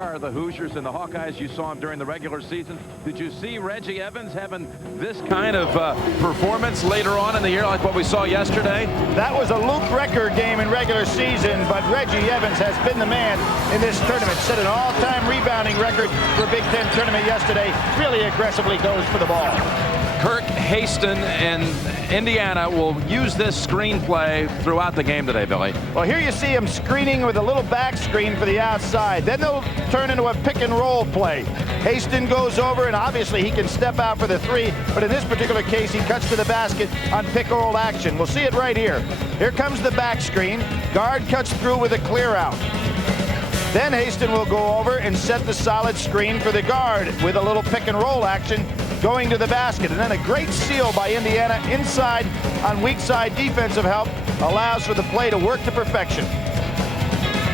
Are the Hoosiers and the Hawkeyes. You saw him during the regular season. Did you see Reggie Evans having this kind of performance later on in the year like what we saw yesterday? That was a Luke record game in regular season, but Reggie Evans has been the man in this tournament. Set an all-time rebounding record for a Big Ten tournament yesterday. Really aggressively goes for the ball. Kirk, Haston, and Indiana will use this screenplay throughout the game today, Billy. Well, here you see him screening with a little back screen for the outside. Then they'll turn into a pick and roll play. Haston goes over, and obviously he can step out for the three, but in this particular case, he cuts to the basket on pick and roll action. We'll see it right here. Here comes the back screen. Guard cuts through with a clear out. Then Haston will go over and set the solid screen for the guard with a little pick and roll action going to the basket. And then a great seal by Indiana inside on weak side defensive help allows for the play to work to perfection.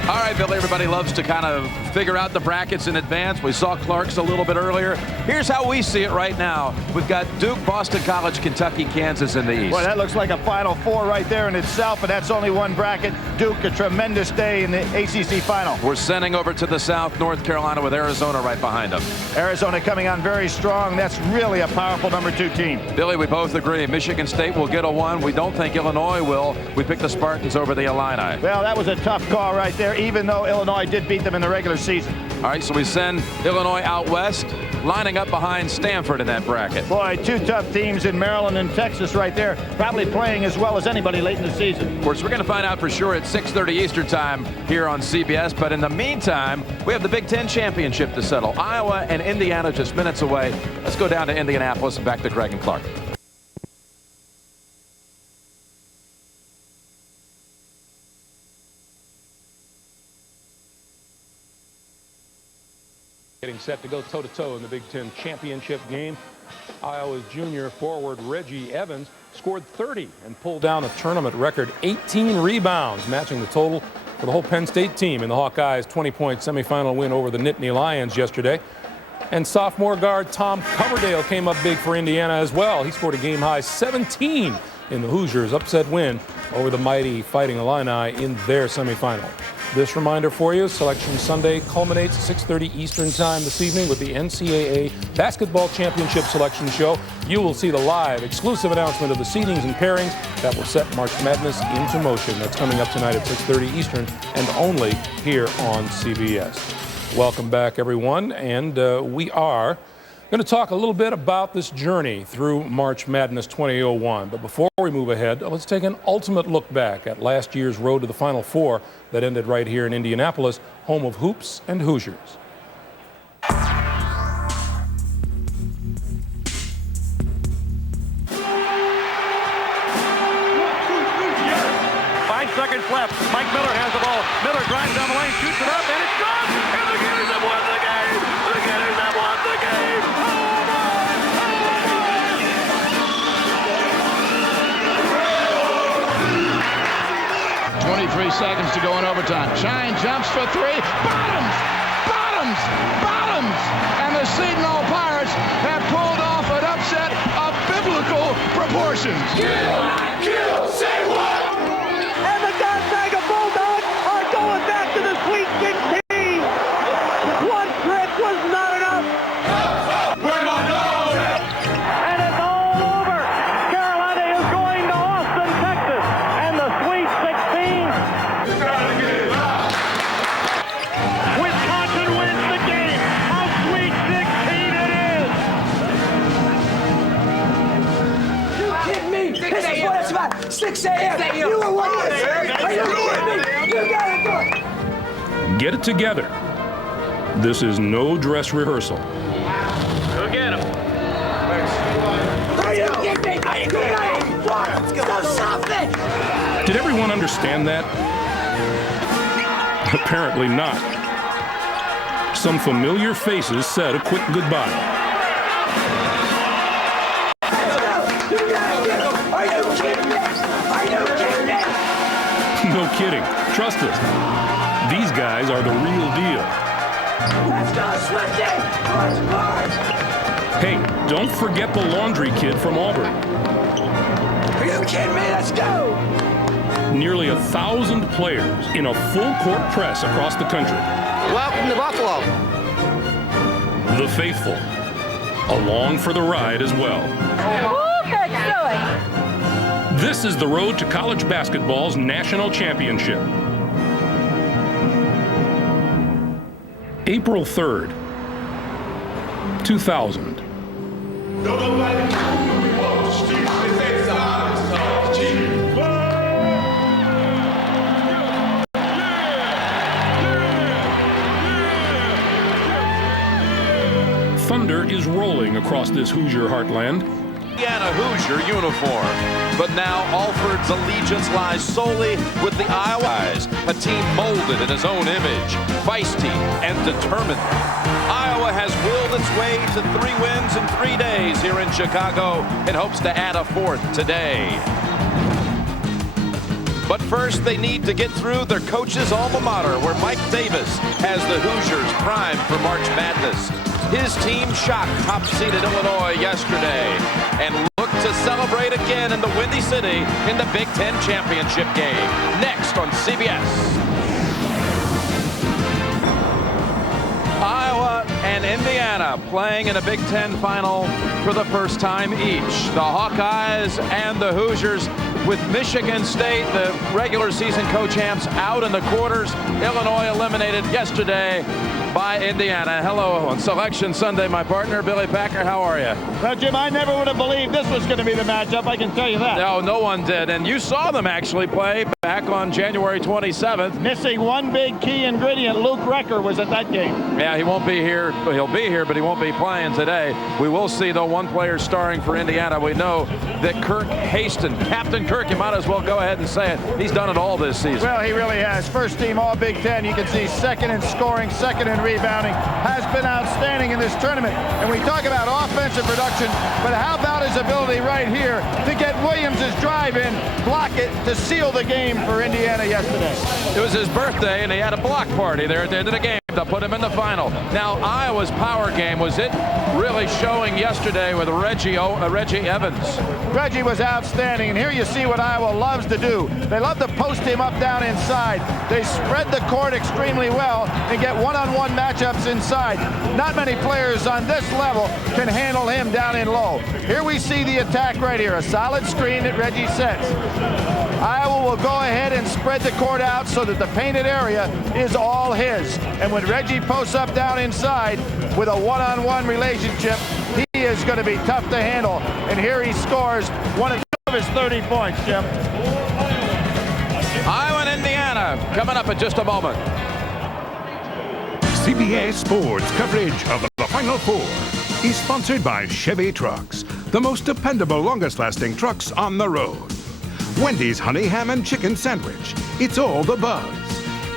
All right, Billy, everybody loves to kind of figure out the brackets in advance. We saw Clark's a little bit earlier. Here's how we see it right now. We've got Duke, Boston College, Kentucky, Kansas in the East. Boy, that looks like a Final Four right there in itself, and that's only one bracket. Duke, a tremendous day in the ACC Final. We're sending over to the South, North Carolina with Arizona right behind them. Arizona coming on very strong. That's really a powerful #2 team. Billy, we both agree. Michigan State will get a 1. We don't think Illinois will. We picked the Spartans over the Illini. Well, that was a tough call right there, even though Illinois did beat them in the regular season. All right, so we send Illinois out west, lining up behind Stanford in that bracket. Boy, two tough teams in Maryland and Texas right there, probably playing as well as anybody late in the season. Of course, we're going to find out for sure at 6:30 Eastern time here on CBS, but in the meantime, we have the Big Ten Championship to settle. Iowa and Indiana just minutes away. Let's go down to Indianapolis and back to Greg and Clark. Getting set to go toe-to-toe in the Big Ten championship game. Iowa's junior forward Reggie Evans scored 30 and pulled down a tournament record 18 rebounds, matching the total for the whole Penn State team in the Hawkeyes' 20-point semifinal win over the Nittany Lions yesterday. And sophomore guard Tom Coverdale came up big for Indiana as well. He scored a game-high 17 in the Hoosiers' upset win over the mighty Fighting Illini in their semifinal. This reminder for you, Selection Sunday culminates 6:30 Eastern time this evening with the NCAA Basketball Championship Selection Show. You will see the live exclusive announcement of the seedings and pairings that will set March Madness into motion. That's coming up tonight at 6:30 Eastern and only here on CBS. Welcome back, everyone, and we are going to talk a little bit about this journey through March Madness 2001. But before we move ahead, let's take an ultimate look back at last year's road to the Final Four that ended right here in Indianapolis, home of hoops and Hoosiers. 5 seconds left. Mike Miller has the ball. Miller drives down the lane, shoots it up, and it's gone! And the Gators have won the game! The Gators have won the game! Oh, 23 seconds to go in overtime. Shine jumps for 3. Bottoms! Bottoms! Bottoms! And the Seton Pirates have pulled off an upset of biblical proportions. Kill, say what? And the Gonzaga Bulldogs are going back to the Sweet 16. One trip was not enough. We're not done! And it's all over. Carolina is going to Austin, Texas. And the Sweet 16. Wisconsin wins the game. How Sweet 16 it is. You kidding me? This is what it's about. 6 a.m. You were one of us. Are you kidding me? You gotta do it. Get it together. This is no dress rehearsal. Go get him. Are you kidding me? Are you kidding me? Let's go something. Did everyone understand that? Apparently not. Some familiar faces said a quick goodbye. Are you kidding me? Are you kidding me? No kidding. Trust us. These guys are the real deal. Let's go, Swifty. March, march. Hey, don't forget the laundry kid from Auburn. Are you kidding me? Let's go. Nearly 1,000 players in a full-court press across the country. Welcome to Buffalo. the faithful, along for the ride as well. This is the road to college basketball's national championship. April 3rd, 2000. Thunder is rolling across this Hoosier heartland. Indiana Hoosier uniform. But now Alford's allegiance lies solely with the Iowa guys, a team molded in his own image, feisty and determined. Iowa has willed its way to 3 wins in 3 days here in Chicago and hopes to add a 4th today. But first, they need to get through their coach's alma mater, where Mike Davis has the Hoosiers primed for March Madness. His team shocked top-seeded Illinois yesterday and look to celebrate again in the Windy City in the Big Ten championship game. Next on CBS. Iowa and Indiana playing in a Big Ten final for the first time each. The Hawkeyes and the Hoosiers, with Michigan State, the regular season co-champs, out in the quarters. Illinois eliminated yesterday by Indiana. Hello on Selection Sunday, my partner, Billy Packer. How are you? Well, Jim, I never would have believed this was going to be the matchup, I can tell you that. No, no one did. And you saw them actually play back on January 27th. Missing one big key ingredient. Luke Recker was at that game. Yeah, he won't be here. He'll be here, but he won't be playing today. We will see, though, one player starring for Indiana. We know that Kirk Haston, Captain Kirk, you might as well go ahead and say it. He's done it all this season. Well, he really has. First team all Big Ten. You can see second in scoring, second in rebounding. Has been outstanding in this tournament. And we talk about offensive production, but how about his ability right here to get Williams' drive in, block it, to seal the game for Indiana yesterday. It was his birthday, and he had a block party there at the end of the game to put him in the final. Now, Iowa's power game, was it really showing yesterday with Reggie Evans? Reggie was outstanding, and here you see what Iowa loves to do. They love to post him up down inside. They spread the court extremely well and get one-on-one matchups inside. Not many players on this level can handle him down in low. Here we see the attack right here, a solid screen that Reggie sets. Iowa will go ahead and spread the court out so that the painted area is all his. And when Reggie posts up down inside with a one-on-one relationship, he is going to be tough to handle. And here he scores one of his 30 points, Jim. Iowa and Indiana coming up in just a moment. CBS Sports coverage of the Final Four is sponsored by Chevy Trucks, the most dependable, longest-lasting trucks on the road. Wendy's Honey Ham and Chicken Sandwich, it's all the buzz.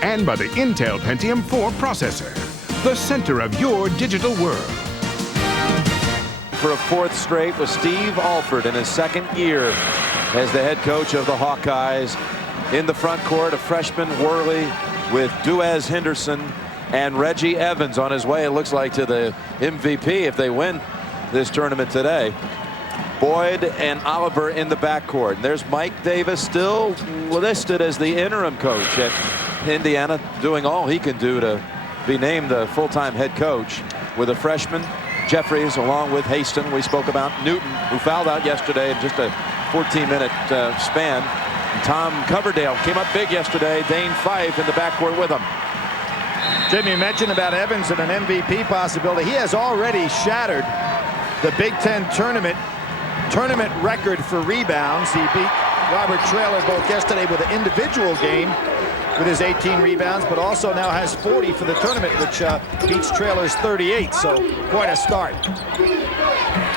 And by the Intel Pentium 4 processor, the center of your digital world. For a 4th straight with Steve Alford in his 2nd year as the head coach of the Hawkeyes. In the front court, a freshman Worley with Duez Henderson and Reggie Evans on his way, it looks like, to the MVP if they win this tournament today. Boyd and Oliver in the backcourt. And there's Mike Davis, still listed as the interim coach at Indiana, doing all he can do to be named the full-time head coach, with a freshman, Jeffries, along with Haston. We spoke about Newton, who fouled out yesterday in just a 14-minute span. And Tom Coverdale came up big yesterday. Dane Fife in the backcourt with him. Jim, you mentioned about Evans and an MVP possibility. He has already shattered the Big Ten tournament record for rebounds. He beat Robert Traylor both yesterday with an individual game with his 18 rebounds, but also now has 40 for the tournament, which beats Traylor's 38, so quite a start.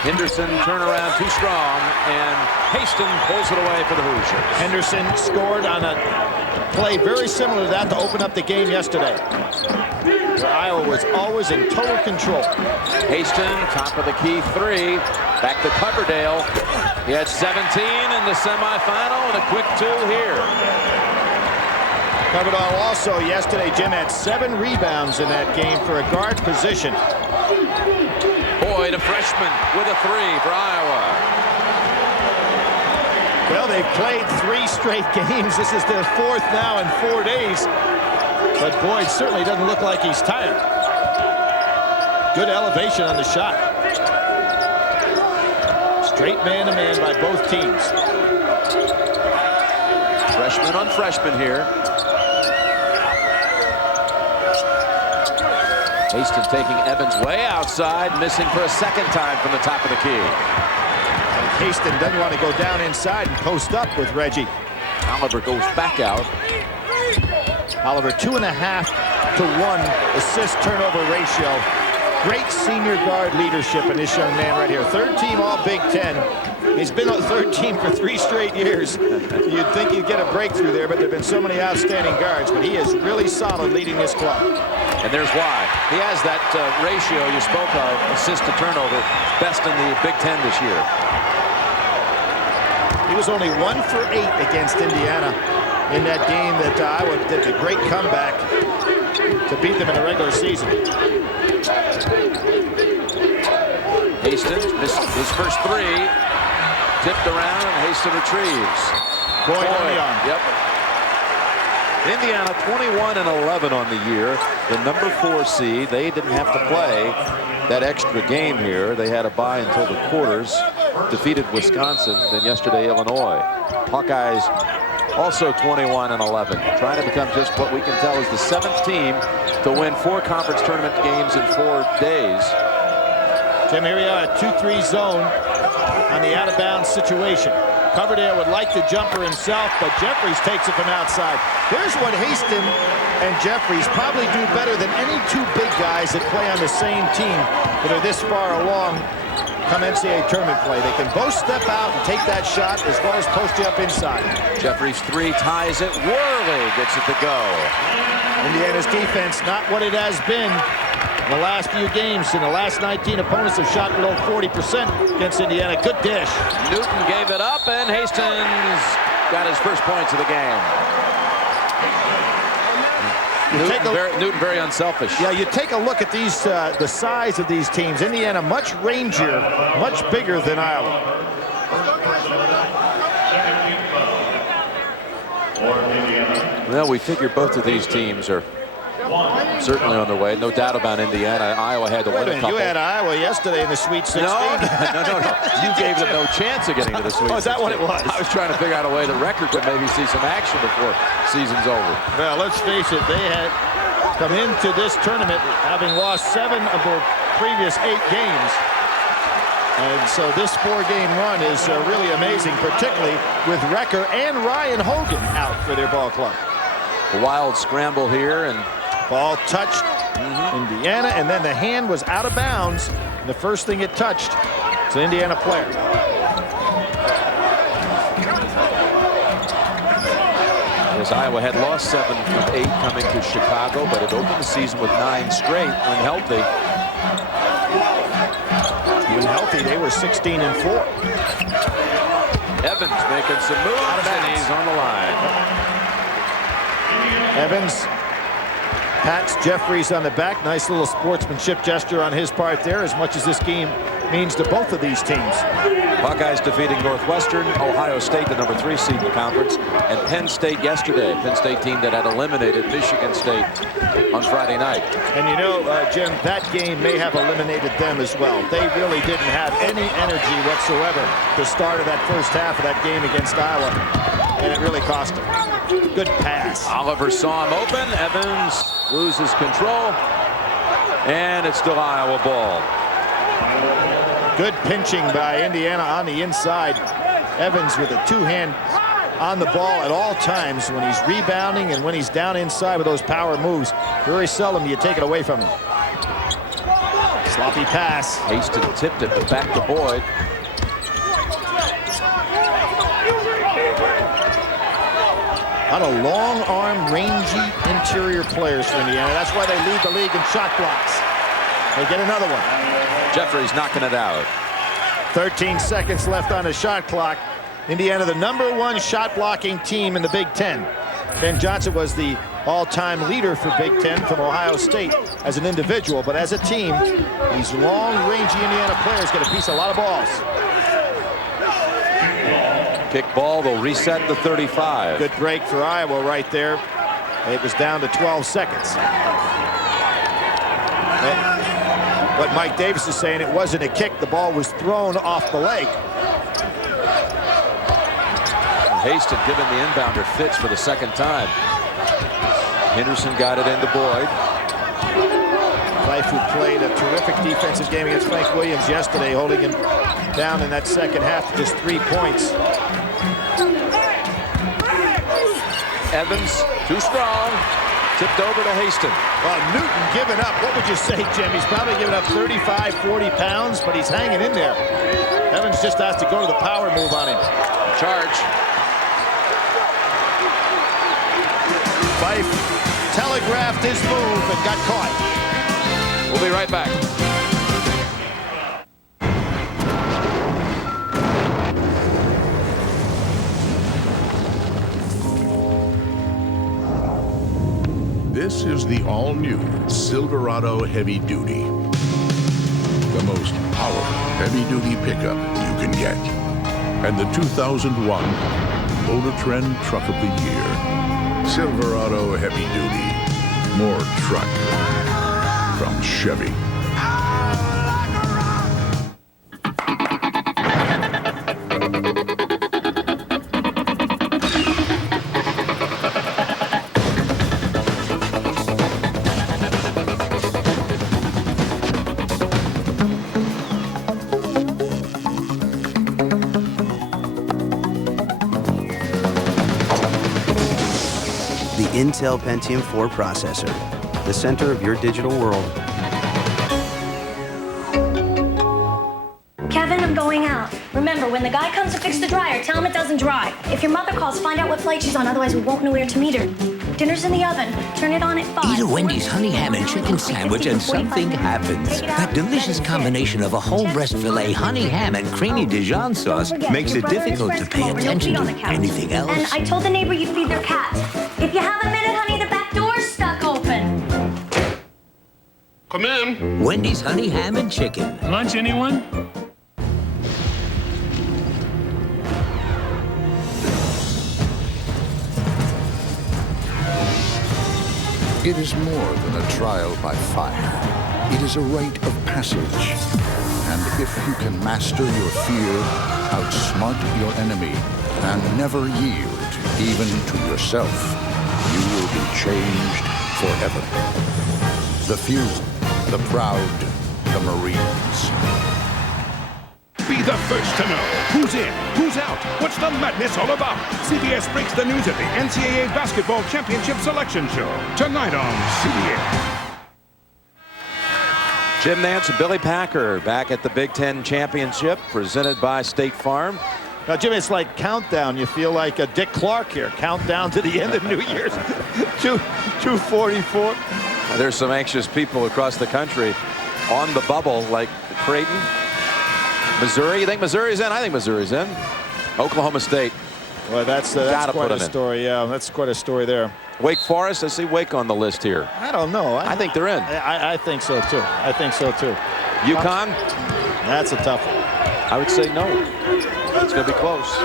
Henderson turnaround too strong, and Haston pulls it away for the Hoosiers. Henderson scored on a play very similar to that to open up the game yesterday, where Iowa was always in total control. Haston, top of the key 3, back to Coverdale. He had 17 in the semifinal and a quick 2 here. Coverdale also yesterday, Jim, had 7 rebounds in that game for a guard position. Boyd, a freshman, with a 3 for Iowa. Well, they've played 3 straight games. This is their 4th now in 4 days. But Boyd certainly doesn't look like he's tired. Good elevation on the shot. Straight man-to-man by both teams. Freshman on freshman here. Haston taking Evans way outside, missing for a second time from the top of the key. And Haston doesn't want to go down inside and post up with Reggie. Oliver goes back out. Oliver 2.5 to 1 assist-turnover ratio. Great senior guard leadership in this young man right here. Third team all Big Ten. He's been on third team for 3 straight years. You'd think he'd get a breakthrough there, but there have been so many outstanding guards. But he is really solid leading this club. And there's why. He has that ratio you spoke of, assist to turnover, best in the Big Ten this year. He was only 1 for 8 against Indiana in that game that Iowa did a great comeback to beat them in the regular season. Haston missed his first 3. Tipped around, and Haston retrieves. Boyd on the arm. Yep. Indiana 21-11 on the year. The number 4 seed. They didn't have to play that extra game here. They had a bye until the quarters. Defeated Wisconsin, then yesterday Illinois. Hawkeyes also 21-11. Trying to become just what we can tell is the 7th team to win 4 conference tournament games in 4 days. Tim, here we are, a 2-3 zone on the out-of-bounds situation. Coverdale would like the jumper himself, but Jeffries takes it from outside. Here's what Haston and Jeffries probably do better than any 2 big guys that play on the same team that are this far along come NCAA tournament play. They can both step out and take that shot as well as post you up inside. Jeffries 3 ties it. Worley gets it to go. Indiana's defense not what it has been in the last few games. In the last 19 opponents have shot below 40% against Indiana. Good dish. Newton gave it up, and Hastings got his first points of the game. Newton very unselfish. Yeah, you take a look at these, the size of these teams. Indiana much rangier, much bigger than Iowa. Well, we figure both of these teams are certainly on their way. No doubt about Indiana. Iowa had to win a couple. You had Iowa yesterday in the Sweet 16. No. You gave them no chance of getting to the Sweet 16. Oh, is that what it was? I was trying to figure out a way the record could maybe see some action before season's over. Well, let's face it, they had come into this tournament having lost 7 of their previous 8 games. And so this 4-game run is really amazing, particularly with Recker and Ryan Hogan out for their ball club. A wild scramble here, and ball touched Indiana, and then the hand was out of bounds. And the first thing it touched was an Indiana player. As Iowa had lost 7 of 8 coming to Chicago, but it opened the season with 9 straight unhealthy. When healthy, they were 16-4. Evans making some moves, and he's on the line. Evans pats Jeffries on the back. Nice little sportsmanship gesture on his part there, as much as this game means to both of these teams. Hawkeyes defeating Northwestern, Ohio State, the number 3 seed in the conference, and Penn State yesterday. Penn State team that had eliminated Michigan State on Friday night. And you know, Jim, that game may have eliminated them as well. They really didn't have any energy whatsoever the start of that first half of that game against Iowa, and it really cost them. Good pass. Oliver saw him open. Evans loses control, and it's still Iowa ball. Good pinching by Indiana on the inside. Evans with a 2-hand on the ball at all times when he's rebounding and when he's down inside with those power moves. Very seldom do you take it away from him. Sloppy pass. Haston tipped it, but back to Boyd. A lot of long arm, rangy interior players for Indiana. That's why they lead the league in shot blocks. They get another one. Jeffries knocking it out. 13 seconds left on the shot clock. Indiana, the number 1 shot blocking team in the Big Ten. Ken Johnson was the all-time leader for Big Ten from Ohio State as an individual, but as a team, these long, rangy Indiana players get a piece of a lot of balls. Kick ball, they'll reset the 35. Good break for Iowa right there. It was down to 12 seconds. what Mike Davis is saying. It wasn't a kick. The ball was thrown off the leg. Haston giving the inbounder fits for the second time. Henderson got it into Boyd. Fife, who played a terrific defensive game against Frank Williams yesterday, holding him down in that second half to just 3 points. Evans, too strong. Tipped over to Haston. Well, Newton giving up. What would you say, Jim? He's probably giving up 35, 40 pounds, but he's hanging in there. Evans just has to go to the power move on him. Charge. Fife telegraphed his move and got caught. We'll be right back. This is the all-new Silverado Heavy Duty. The most powerful heavy-duty pickup you can get. And the 2001 Motor Trend Truck of the Year. Silverado Heavy Duty. More truck. From Chevy. The Intel Pentium 4 processor, the center of your digital world. Kevin, I'm going out. Remember, when the guy comes to fix the dryer, tell him it doesn't dry. If your mother calls, find out what flight she's on, otherwise we won't know where to meet her. Dinner's in the oven. Turn it on at 5. Eat a Wendy's honey ham and chicken sandwich and something happens. That delicious combination of a whole breast filet, honey ham, and creamy Dijon sauce makes it difficult to pay attention to anything else. And I told the neighbor you'd feed their cat. If you have a minute, honey, the back door's stuck open. Come in. Wendy's honey ham and chicken. Lunch, anyone? It is more than a trial by fire. It is a rite of passage. And if you can master your fear, outsmart your enemy, and never yield, even to yourself, you will be changed forever. The few, the proud, the Marines. Be the first to know who's in, who's out, what's the madness all about. CBS breaks the news at the NCAA Basketball Championship Selection Show. Tonight on CBS. Jim Nance and Billy Packer back at the Big Ten Championship, presented by State Farm. Now, Jim, it's like countdown. You feel like a Dick Clark here. Countdown to the end of New Year's. 2:44. There's some anxious people across the country on the bubble, like Creighton. Missouri, you think Missouri's in? I think Missouri's in. Oklahoma State. Well, that's quite a story. Yeah, that's quite a story there. Wake Forest, I see Wake on the list here. I don't know. I think they're in. I think so, too. I think so, too. UConn? That's a tough one. I would say no. It's going to be close.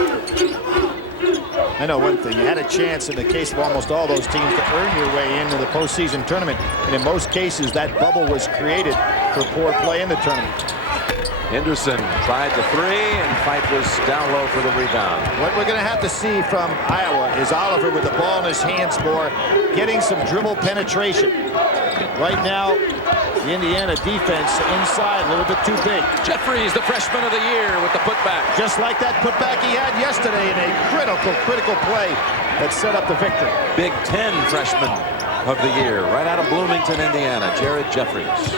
I know one thing. You had a chance in the case of almost all those teams to earn your way into the postseason tournament. And in most cases, that bubble was created for poor play in the tournament. Henderson tried the three, and Fife was down low for the rebound. What we're going to have to see from Iowa is Oliver with the ball in his hands more, getting some dribble penetration. Right now, the Indiana defense inside a little bit too big. Jeffries, the freshman of the year, with the putback. Just like that putback he had yesterday in a critical play that set up the victory. Big Ten freshman of the year, right out of Bloomington, Indiana, Jared Jeffries.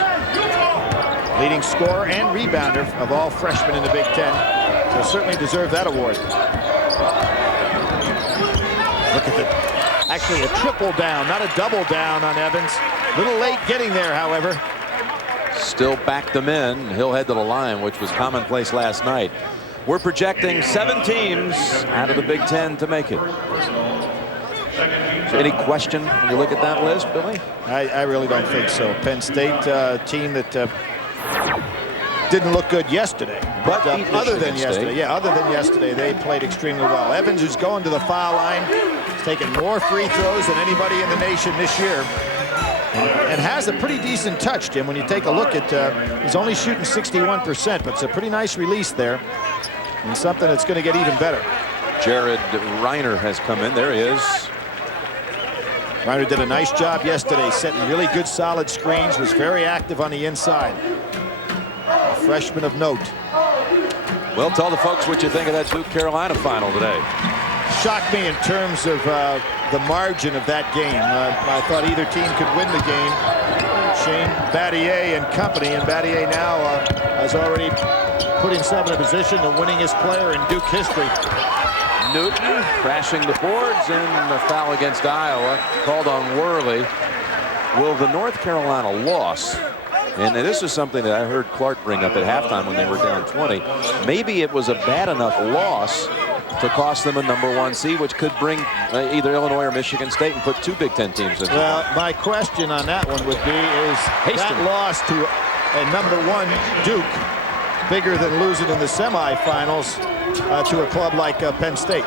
Leading scorer and rebounder of all freshmen in the Big Ten. So certainly deserve that award. Look at the, actually a triple down, not a double down on Evans. Little late getting there, however. Still backed them in. He'll head to the line, which was commonplace last night. We're projecting 7 teams out of the Big Ten to make it. Any question when you look at that list, Billy? I really don't think so. Penn State team that didn't look good yesterday, but other than yesterday, they played extremely well. Evans, who's going to the foul line, has taken more free throws than anybody in the nation this year. and has a pretty decent touch, Jim. When you take a look at, he's only shooting 61%, but it's a pretty nice release there, and something that's going to get even better. Jared Reiner has come in. There he is. Reiner did a nice job yesterday, setting really good solid screens, was very active on the inside. A freshman of note. Well, tell the folks what you think of that Duke Carolina final today. Shocked me in terms of the margin of that game. I thought either team could win the game. Shane Battier and company, and Battier now has already put himself in a position of winningest player in Duke history. Newton crashing the boards, and a foul against Iowa called on Worley. Will the North Carolina loss, and this is something that I heard Clark bring up at halftime when they were down 20, maybe it was a bad enough loss to cost them a #1 seed, which could bring either Illinois or Michigan State and put 2 Big Ten teams in. Well, my question on that one would be, is that loss to a #1 Duke bigger than losing in the semifinals to a club like Penn State?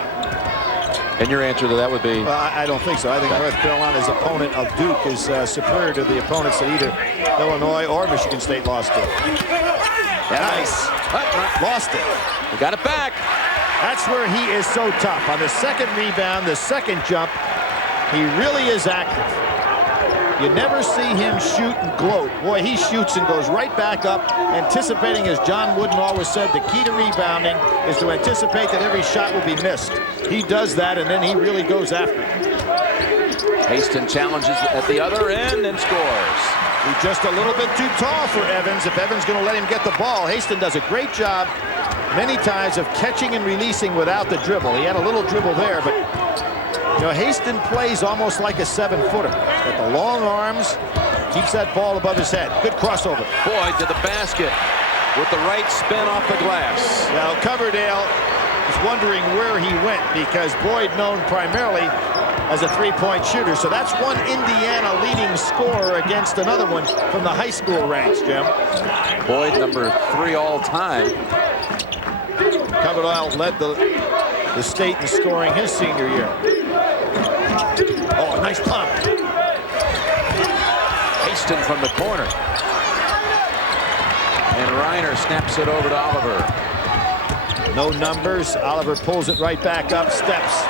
And your answer to that would be? I don't think so. I think North Carolina's opponent of Duke is superior to the opponents that either Illinois or Michigan State lost to. Nice. Lost it. We got it back. That's where he is so tough. On the second rebound, the second jump, he really is active. You never see him shoot and gloat. Boy, he shoots and goes right back up, anticipating, as John Wooden always said, the key to rebounding is to anticipate that every shot will be missed. He does that, and then he really goes after it. Haston challenges at the other end and scores. He's just a little bit too tall for Evans. If Evans going to let him get the ball, Haston does a great job many times of catching and releasing without the dribble. He had a little dribble there, but you know, Haston plays almost like a 7-footer. Got the long arms, keeps that ball above his head. Good crossover. Boyd to the basket with the right spin off the glass. Now Coverdale is wondering where he went, because Boyd known primarily as a three-point shooter. So that's one Indiana leading scorer against another one from the high school ranks, Jim. Boyd #3 all time. Coverdale led the state in scoring his senior year. Oh, nice pump. Haston from the corner. And Reiner snaps it over to Oliver. No numbers. Oliver pulls it right back up, steps.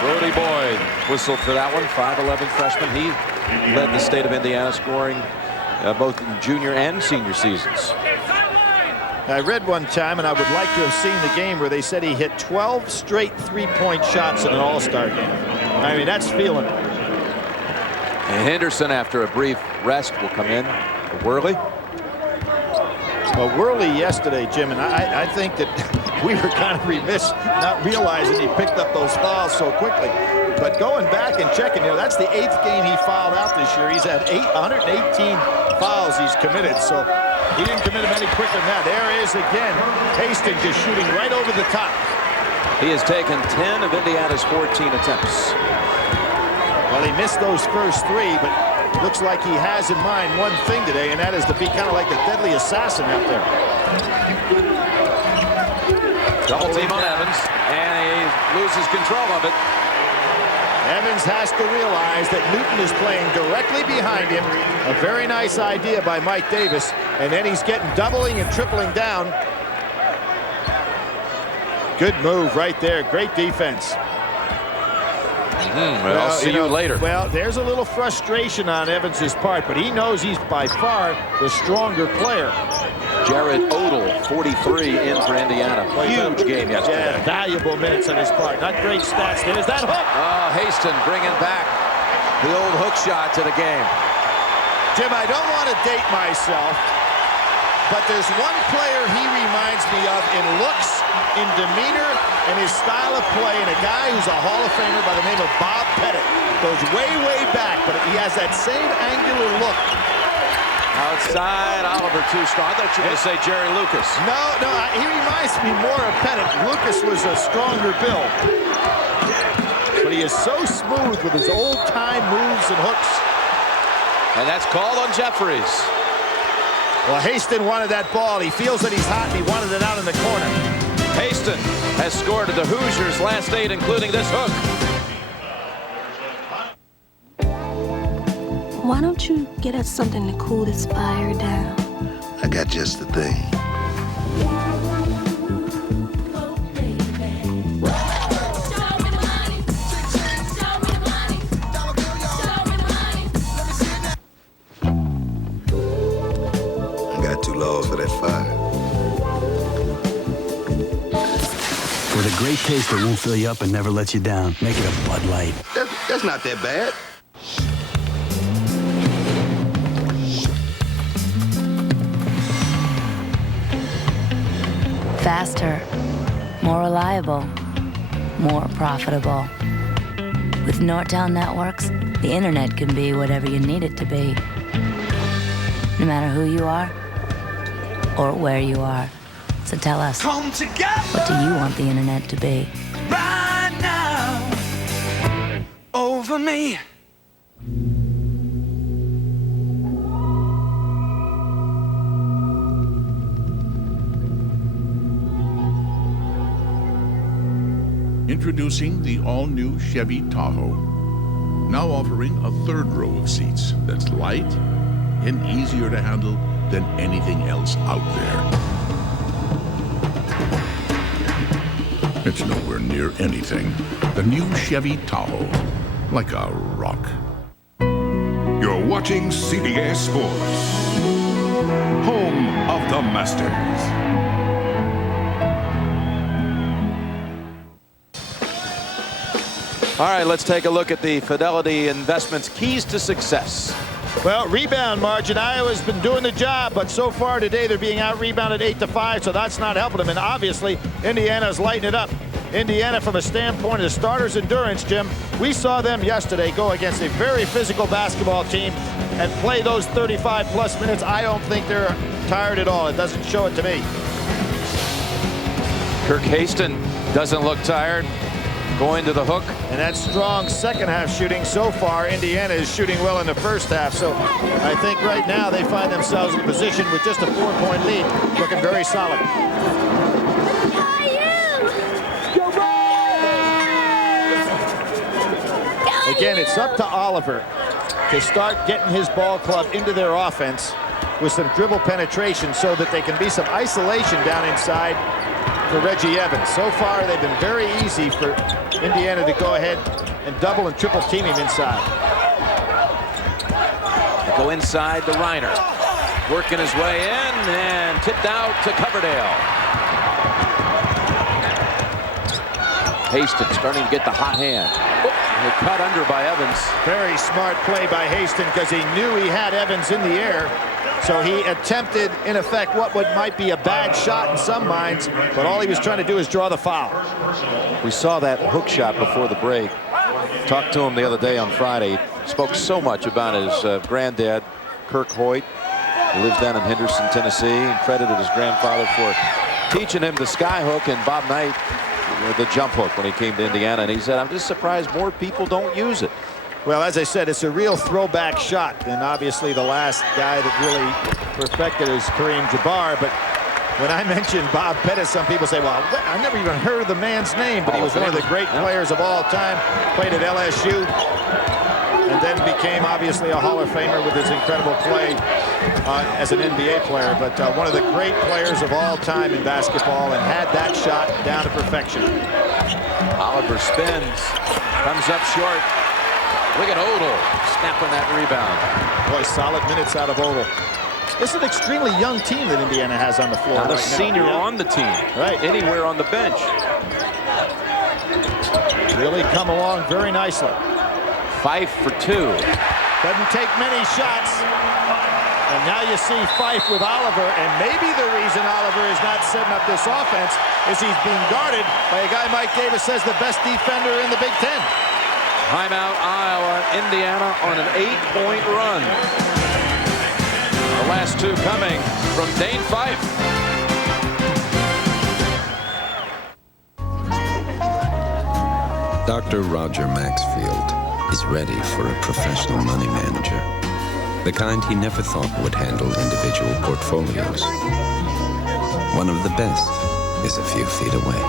Brody Boyd whistled for that one. 5'11" freshman. He led the state of Indiana scoring both in junior and senior seasons. I read one time, and I would like to have seen the game where they said he hit 12 straight three-point shots in an All-Star game. I mean, that's feeling it. And Henderson, after a brief rest, will come in. Worley. Well, Worley yesterday, Jim, and I think that we were kind of remiss not realizing he picked up those fouls so quickly. But going back and checking, you know, that's the 8th game he fouled out this year. He's had 118 fouls he's committed, so he didn't commit them any quicker than that. There is again, Haston just shooting right over the top. He has taken 10 of Indiana's 14 attempts. Well, he missed those first 3, but looks like he has in mind one thing today, and that is to be kind of like the deadly assassin out there. Double team on Evans, and he loses control of it. Evans has to realize that Newton is playing directly behind him. A very nice idea by Mike Davis, and then he's getting doubling and tripling down. Good move right there. Great defense. Well, I'll see you later. Well, there's a little frustration on Evans's part, but he knows he's by far the stronger player. Jared Odell, 43 in for Indiana. Huge game yesterday. Yeah, valuable minutes on his part. Not great stats. There's that hook. Oh, Haston bringing back the old hook shot to the game. Jim, I don't want to date myself, but there's one player he reminds me of in looks, in demeanor, and his style of play, and a guy who's a Hall of Famer by the name of Bob Pettit. Goes way, way back, but he has that same angular look. Outside, Oliver too strong. I thought you were going to say Jerry Lucas. No, he reminds me more of Pettit. Lucas was a stronger build. But he is so smooth with his old-time moves and hooks. And that's called on Jeffries. Well, Haston wanted that ball. He feels that he's hot, and he wanted it out in the corner. Haston has scored at the Hoosiers' last 8, including this hook. Why don't you get us something to cool this fire down? I got just the thing. I got 2 laws for that fire. For the great taste that won't fill you up and never lets you down, make it a Bud Light. That's not that bad. Faster, more reliable, more profitable. With Nortel Networks, the internet can be whatever you need it to be. No matter who you are or where you are. So tell us, what do you want the internet to be? Right now, over me. Introducing the all-new Chevy Tahoe. Now offering a 3rd row of seats that's light and easier to handle than anything else out there. It's nowhere near anything. The new Chevy Tahoe, like a rock. You're watching CBS Sports, home of the Masters. All right, let's take a look at the Fidelity Investments keys to success. Well, rebound margin, Iowa's been doing the job, but so far today they're being out-rebounded 8-5, so that's not helping them. And obviously, Indiana's lighting it up. Indiana, from a standpoint of the starters' endurance, Jim, we saw them yesterday go against a very physical basketball team and play those 35-plus minutes. I don't think they're tired at all. It doesn't show it to me. Kirk Haston doesn't look tired. Going to the hook. And that strong second half shooting so far. Indiana is shooting well in the first half. So I think right now they find themselves in a position with just a 4-point lead, looking very solid. Again, it's up to Oliver to start getting his ball club into their offense with some dribble penetration so that they can be some isolation down inside for Reggie Evans. So far, they've been very easy for Indiana to go ahead and double and triple team him inside. They go inside to Reiner. Working his way in and tipped out to Coverdale. Haston starting to get the hot hand. Oh, cut under by Evans. Very smart play by Haston because he knew he had Evans in the air. So he attempted, in effect, what might be a bad shot in some minds, but all he was trying to do is draw the foul. We saw that hook shot before the break. Talked to him the other day on Friday. Spoke so much about his granddad, Kirk Hoyt, who lives down in Henderson, Tennessee, and credited his grandfather for teaching him the sky hook, and Bob Knight the jump hook when he came to Indiana. And he said, I'm just surprised more people don't use it. Well, as I said, it's a real throwback shot, and obviously the last guy that really perfected is Kareem Jabbar. But when I mentioned Bob Pettit, some people say, well, I never even heard the man's name, but he was one of the great players of all time, played at LSU, and then became obviously a Hall of Famer with his incredible play as an NBA player. But one of the great players of all time in basketball, and had that shot down to perfection. Oliver spins, comes up short. Look at Odell snapping that rebound. Boy, solid minutes out of Odell. This is an extremely young team that Indiana has on the floor. Not a senior on the team. Right. Anywhere on the bench. Really come along very nicely. Fife for 2. Doesn't take many shots. And now you see Fife with Oliver, and maybe the reason Oliver is not setting up this offense is he's being guarded by a guy Mike Davis says the best defender in the Big Ten. Timeout, Iowa, Indiana on an 8-point run. The last 2 coming from Dane Fife. Dr. Roger Maxfield is ready for a professional money manager. The kind he never thought would handle individual portfolios. One of the best is a few feet away.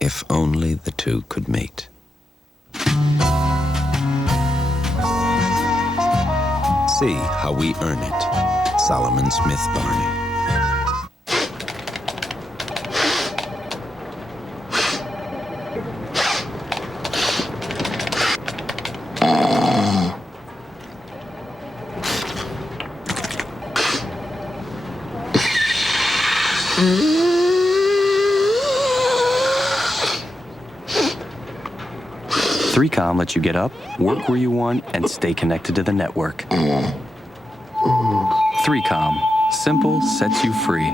If only the two could mate. see how we earn it. Solomon Smith Barney. Pregame lets you get up, work where you want, and stay connected to the network. Pregame. Simple sets you free.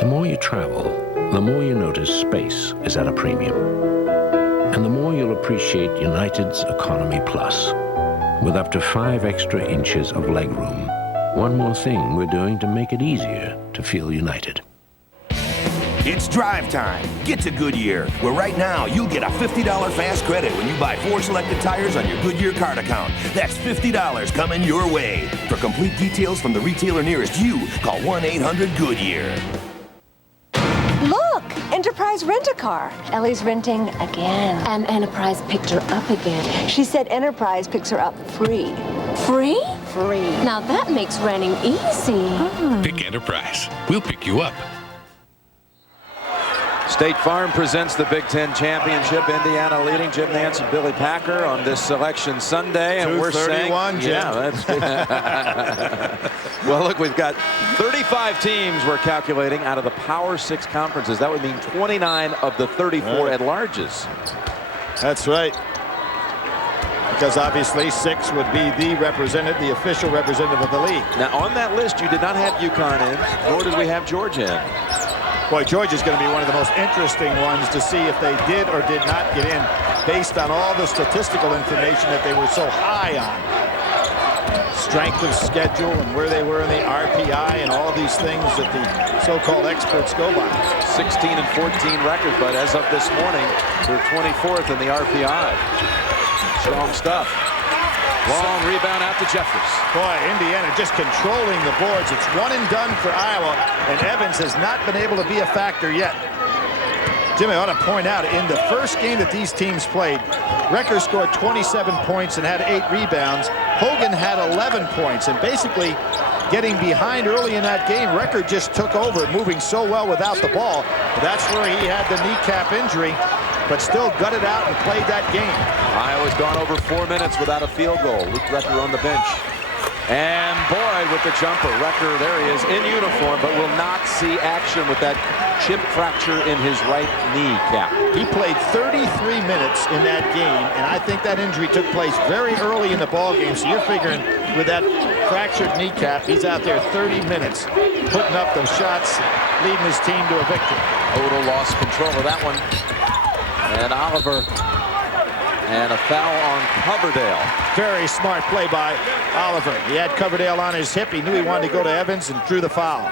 The more you travel, the more you notice space is at a premium. And the more you'll appreciate United's Economy Plus, with up to 5 extra inches of legroom. One more thing we're doing to make it easier to feel united. It's drive time. Get to Goodyear, where right now you'll get a $50 fast credit when you buy 4 selected tires on your Goodyear card account. That's $50 coming your way. For complete details from the retailer nearest you, call 1-800-GOODYEAR. Look! Enterprise Rent-A-Car. Ellie's renting again. And Enterprise picked her up again. She said Enterprise picks her up free. Free? Free. Now that makes renting easy. Pick Enterprise. We'll pick you up. State Farm presents the Big Ten Championship. Indiana leading. Jim Nance and Billy Packer on this Selection Sunday. And we're saying, Jim. yeah, that's well, look, we've got 35 teams we're calculating out of the Power 6 conferences. That would mean 29 of the 34 at-larges. That's right. Because obviously 6 would be the official representative of the league. Now, on that list, you did not have UConn in, nor did we have Georgia in. Boy, Georgia's going to be one of the most interesting ones to see if they did or did not get in based on all the statistical information that they were so high on. Strength of schedule and where they were in the RPI and all these things that the so-called experts go by. 16 and 14 record, but as of this morning, they're 24th in the RPI. Strong stuff. Long rebound out to Jeffers. Boy, Indiana just controlling the boards. It's 1 and done for Iowa, and Evans has not been able to be a factor yet. Jimmy, I ought to point out, in the first game that these teams played, Recker scored 27 points and had 8 rebounds. Hogan had 11 points, and basically getting behind early in that game, Recker just took over, moving so well without the ball. That's where he had the kneecap injury, but still gutted out and played that game. Iowa's gone over 4 minutes without a field goal. Luke Recker on the bench. And Boyd with the jumper. Recker, there he is, in uniform, but will not see action with that chip fracture in his right kneecap. He played 33 minutes in that game, and I think that injury took place very early in the ball game. So you're figuring with that fractured kneecap, he's out there 30 minutes, putting up those shots, leading his team to a victory. Odell lost control of that one. And Oliver, and a foul on Coverdale. Very smart play by Oliver. He had Coverdale on his hip. He knew he wanted to go to Evans and drew the foul.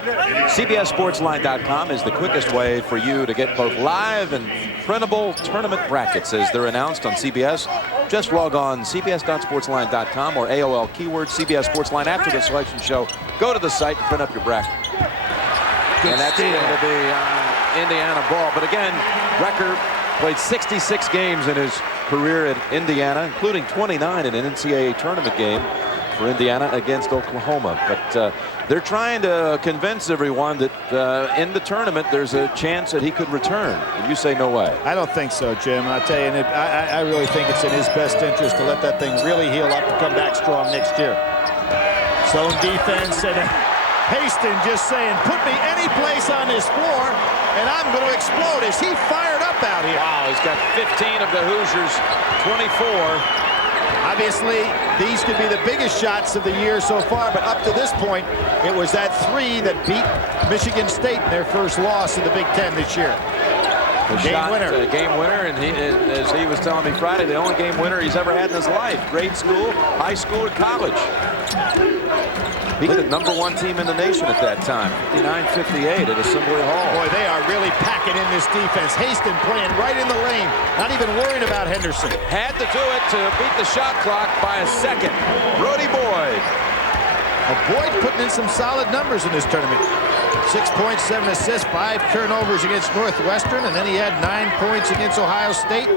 CBSSportsLine.com is the quickest way for you to get both live and printable tournament brackets as they're announced on CBS. Just log on CBS.SportsLine.com or AOL keyword CBS Sports Line after the selection show. Go to the site and print up your bracket. And that's going to be Indiana ball. But again, Recker played 66 games in his career at Indiana, including 29 in an NCAA tournament game for Indiana against Oklahoma. But they're trying to convince everyone that in the tournament there's a chance that he could return. And you say no way. I don't think so, Jim. I'll tell you, and I really think it's in his best interest to let that thing really heal up and come back strong next year. Zone defense and Haston just saying, put me any place on this floor and I'm going to explode. Is he fired up out here? Wow, he's got 15 of the Hoosiers, 24. Obviously, these could be the biggest shots of the year so far, but up to this point, it was that 3 that beat Michigan State in their first loss in the Big Ten this year. Game winner, and as he was telling me Friday, the only game winner he's ever had in his life. Grade school, high school, and college. He was the #1 team in the nation at that time, 59-58 at Assembly Hall. Boy, they are really packing in this defense. Haston playing right in the lane, not even worrying about Henderson. Had to do it to beat the shot clock by a second. Brody Boyd Boyd putting in some solid numbers in this tournament. 6 points, 7 assists, 5 turnovers against Northwestern, and then he had 9 points against Ohio State.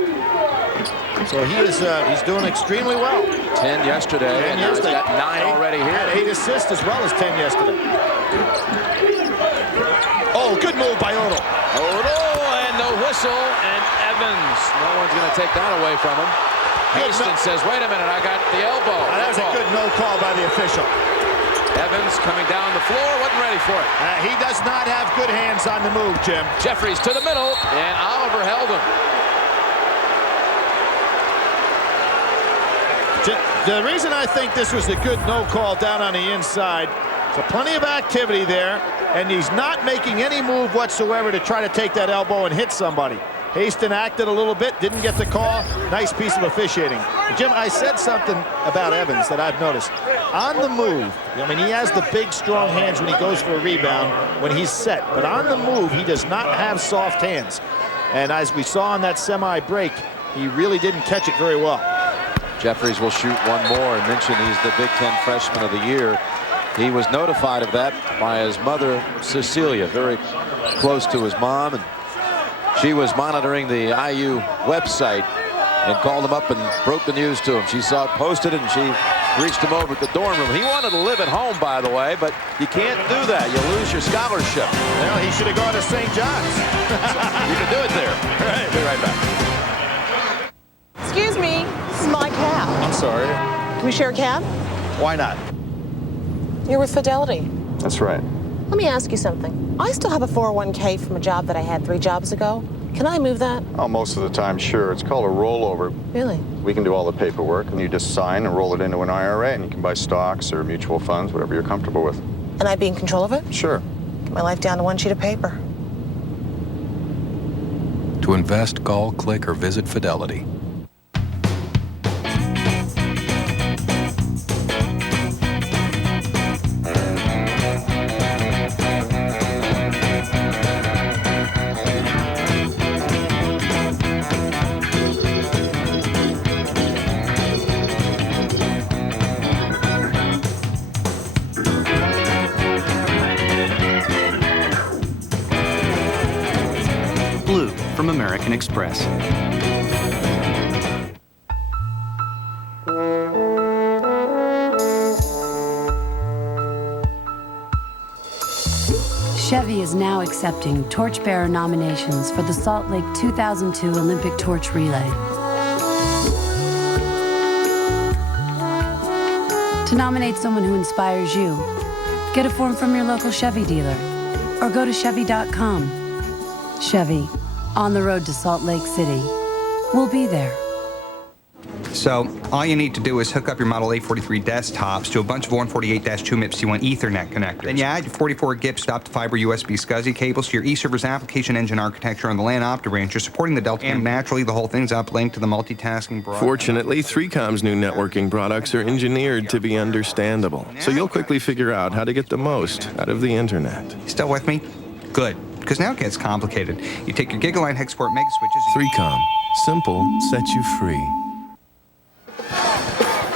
So he's doing extremely well. 10 yesterday, and he's got 9 already here. Had 8 assists as well as 10 yesterday. Oh, good move by Odell. And the whistle, and Evans. No one's going to take that away from him. Haston says, wait a minute, I got the elbow. That was a good no call by the official. Evans coming down the floor, wasn't ready for it. He does not have good hands on the move, Jim. Jeffries to the middle, and Oliver held him. The reason I think this was a good no call down on the inside, so plenty of activity there, and he's not making any move whatsoever to try to take that elbow and hit somebody. Haston acted a little bit, didn't get the call. Nice piece of officiating. Jim, I said something about Evans that I've noticed. On the move, I mean, he has the big, strong hands when he goes for a rebound, when he's set. But on the move, he does not have soft hands. And as we saw on that semi-break, he really didn't catch it very well. Jeffries will shoot one more and mention he's the Big Ten Freshman of the Year. He was notified of that by his mother, Cecilia, very close to his mom. And she was monitoring the IU website and called him up and broke the news to him. She saw it posted and she reached him over at the dorm room. He wanted to live at home, by the way, but you can't do that. You lose your scholarship. Well, he should have gone to St. John's. You can do it there. All right, be right back. Excuse me, this is my cab. I'm sorry. Can we share a cab? Why not? You're with Fidelity. That's right. Let me ask you something. I still have a 401k from a job that I had 3 jobs ago. Can I move that? Oh, most of the time, sure. It's called a rollover. Really? We can do all the paperwork, and you just sign and roll it into an IRA, and you can buy stocks or mutual funds, whatever you're comfortable with. And I'd be in control of it? Sure. Get my life down to 1 sheet of paper. To invest, call, click, or visit Fidelity. From American Express. Chevy is now accepting torchbearer nominations for the Salt Lake 2002 Olympic Torch Relay. To nominate someone who inspires you, get a form from your local Chevy dealer or go to Chevy.com. Chevy, on the road to Salt Lake City. We'll be there. So, all you need to do is hook up your Model A43 desktops to a bunch of 148-2 MIPS-C1 Ethernet connectors. Then you add your 44 GIPS stop-to-fiber USB SCSI cables to your eServer's application engine architecture on the LAN Opta branch. You're supporting the Delta, and naturally the whole thing's uplinked to the multitasking broadband. Fortunately, 3Com's new networking products are engineered to be understandable, so you'll quickly figure out how to get the most out of the internet. Still with me? Good. Because now it gets complicated. You take your Gigaline Hexport Mega switches. 3Com. Simple sets you free.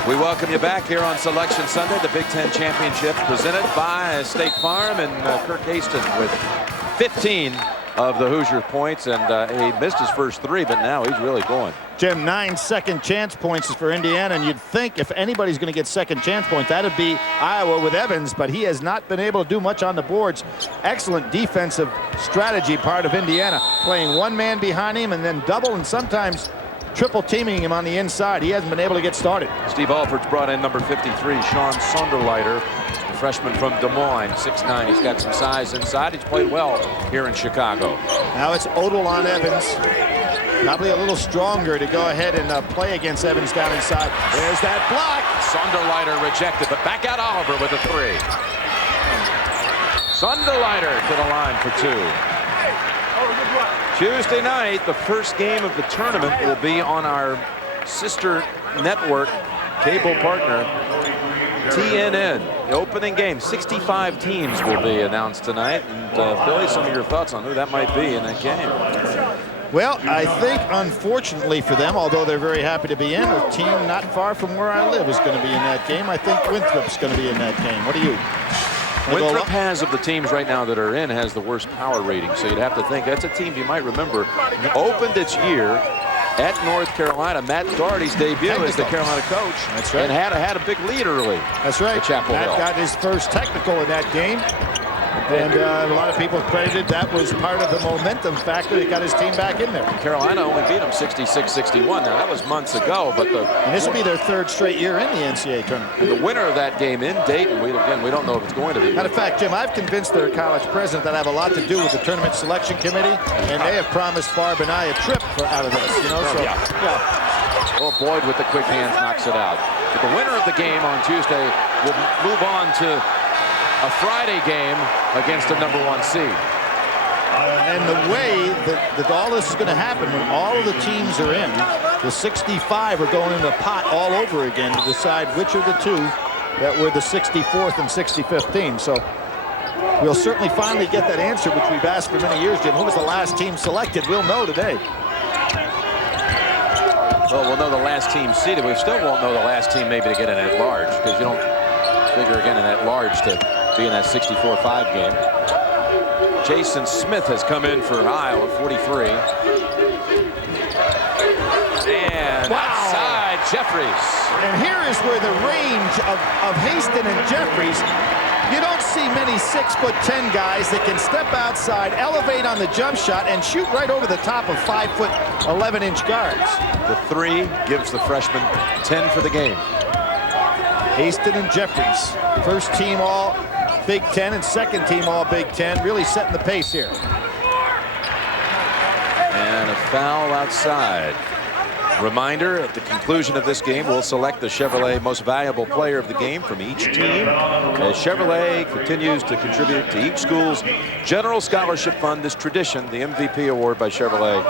We welcome you back here on Selection Sunday, the Big Ten Championship presented by State Farm, and Kirk Haston with 15 of the Hoosier points, and he missed his first 3, but now he's really going. Jim, 9 second chance points is for Indiana, and you'd think if anybody's going to get second chance points, that'd be Iowa with Evans, but he has not been able to do much on the boards. Excellent defensive strategy part of Indiana, playing one man behind him and then double and sometimes triple teaming him on the inside. He hasn't been able to get started. Steve Alford's brought in number 53, Sean Sonderleiter, freshman from Des Moines, 6'9". He's got some size inside. He's played well here in Chicago. Now it's Odell on Evans. Probably a little stronger to go ahead and play against Evans down inside. There's that block. Sonderleiter rejected, but back out Oliver with a 3. Sonderleiter to the line for 2. Tuesday night, the first game of the tournament will be on our sister network, cable partner, TNN. The opening game, 65 teams will be announced tonight. And Billy, some of your thoughts on who that might be in that game. Well, I think, unfortunately for them, although they're very happy to be in, a team not far from where I live is going to be in that game. I think Winthrop's going to be in that game. What do you? Winthrop has, of the teams right now that are in, has the worst power rating. So you'd have to think that's a team you might remember opened its year at North Carolina. Matt Doherty's debut as the Carolina coach. That's right. And had a big lead early. That's right. Chapel Matt Hill got his first technical in that game. And a lot of people credited that was part of the momentum factor that got his team back in there. Carolina only beat them 66-61. Now, that was months ago, but and this will be their third straight year in the NCAA tournament. And the winner of that game in Dayton, we don't know if it's going to be. Matter of fact, Jim, I've convinced their college president that I have a lot to do with the tournament selection committee, and they have promised Barb and I a trip out of this. You know, so yeah. Well, Boyd with the quick hands knocks it out. But the winner of the game on Tuesday will move on to a Friday game against a #1 seed. And the way that all this is going to happen, when all of the teams are in, the 65 are going in the pot all over again to decide which of the two that were the 64th and 65th team. So we'll certainly finally get that answer, which we've asked for many years, Jim. Who was the last team selected? We'll know today. Well, we'll know the last team seeded. We still won't know the last team maybe to get in at large, because you don't figure again in at large to be in that 64-5 game. Jason Smith has come in for Iowa, 43. And outside Jeffries. And here is where the range of Haston and Jeffries, you don't see many 6'10" guys that can step outside, elevate on the jump shot, and shoot right over the top of 5'11" guards. The three gives the freshman 10 for the game. Haston and Jeffries, first team all Big Ten and second team all Big Ten, really setting the pace here. And a foul outside. Reminder, at the conclusion of this game, we'll select the Chevrolet most valuable player of the game from each team, as Chevrolet continues to contribute to each school's general scholarship fund. This tradition, the MVP award by Chevrolet,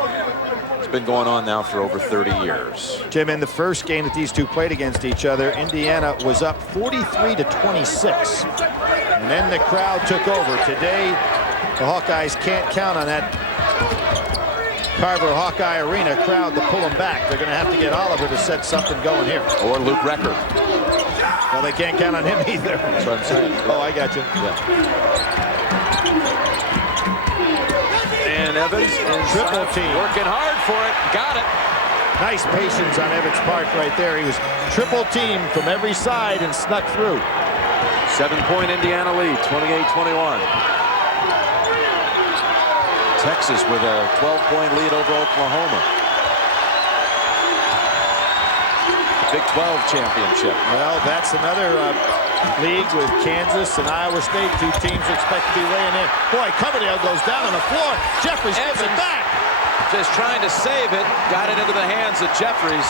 has been going on now for over 30 years. Jim, in the first game that these two played against each other, Indiana was up 43-26. And then the crowd took over. Today, the Hawkeyes can't count on that Carver Hawkeye Arena crowd to pull them back. They're going to have to get Oliver to set something going here. Or Luke Recker. Well, they can't count on him either. That's what I'm saying. Oh, I got you. And Evans triple team. Working hard for it. Got it. Nice patience on Evans' part right there. He was triple teamed from every side and snuck through. 7-point Indiana lead, 28-21. Texas with a 12-point lead over Oklahoma. Big 12 championship. Well, that's another league with Kansas and Iowa State. Two teams expect to be weighing in. Boy, Coverdale goes down on the floor. Jeffries gives it back. Just trying to save it. Got it into the hands of Jeffries.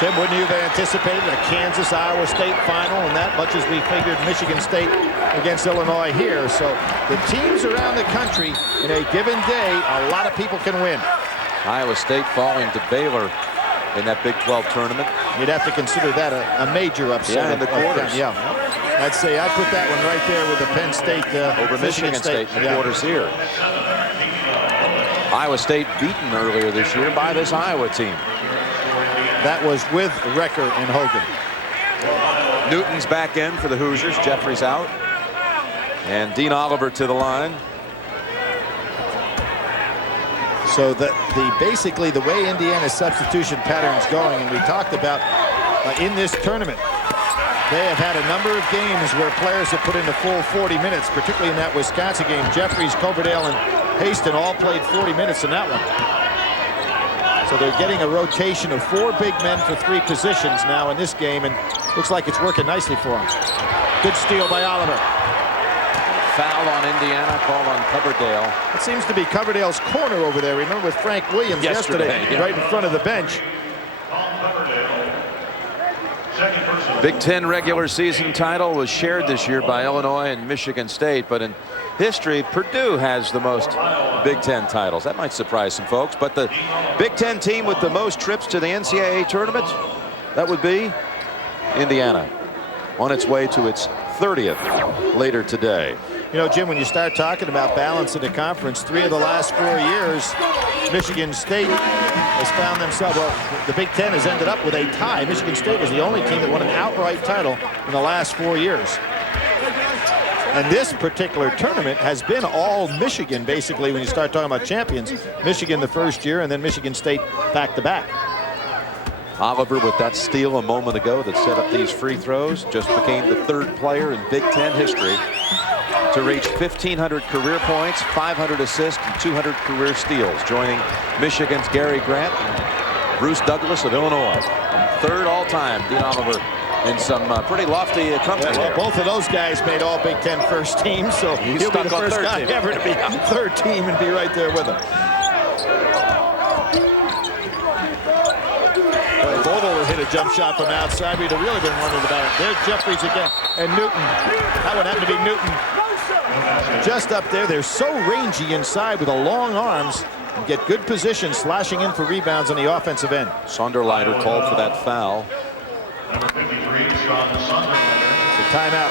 Tim, wouldn't you have anticipated a Kansas-Iowa State final, and that much as we figured Michigan State against Illinois here? So the teams around the country, in a given day, a lot of people can win. Iowa State falling to Baylor in that Big 12 tournament. You'd have to consider that a major upset. Yeah, in the quarters. Yeah, I'd say I'd put that one right there with the Penn State over Michigan State in the quarters here. Iowa State beaten earlier this year by this Iowa team. That was with Recker and Hogan. Newton's back in for the Hoosiers. Jeffries out. And Dean Oliver to the line. So basically the way Indiana's substitution pattern is going, and we talked about in this tournament, they have had a number of games where players have put in the full 40 minutes, particularly in that Wisconsin game. Jeffries, Coverdale, and Haston all played 40 minutes in that one. So they're getting a rotation of 4 big men for 3 positions now in this game, and looks like it's working nicely for them. Good steal by Oliver. Foul on Indiana, called on Coverdale. It seems to be Coverdale's corner over there. Remember with Frank Williams yesterday right in front of the bench. Big Ten regular season title was shared this year by Illinois and Michigan State, but in history, Purdue has the most Big Ten titles. That might surprise some folks, but the Big Ten team with the most trips to the NCAA tournament, that would be Indiana, on its way to its 30th later today. You know, Jim, when you start talking about balance in the conference, 3 of the last 4 years, Michigan State has found themselves, well, the Big Ten has ended up with a tie. Michigan State was the only team that won an outright title in the last 4 years. And this particular tournament has been all Michigan, basically, when you start talking about champions. Michigan the first year, and then Michigan State back-to-back. Oliver with that steal a moment ago that set up these free throws just became the 3rd player in Big Ten history to reach 1,500 career points, 500 assists, and 200 career steals, joining Michigan's Gary Grant and Bruce Douglas of Illinois. 3rd all-time, Dean Oliver, in some pretty lofty company. Well, both of those guys made all Big Ten first team, so he'll be the first guy ever to be 3rd team and be right there with them. Bogle hit a jump shot from outside. We'd have really been wondering about it. There's Jeffries again, and Newton. That would happen to be Newton. Just up there. They're so rangy inside with the long arms and get good position slashing in for rebounds on the offensive end. Sonderleiter called for that foul. It's a timeout.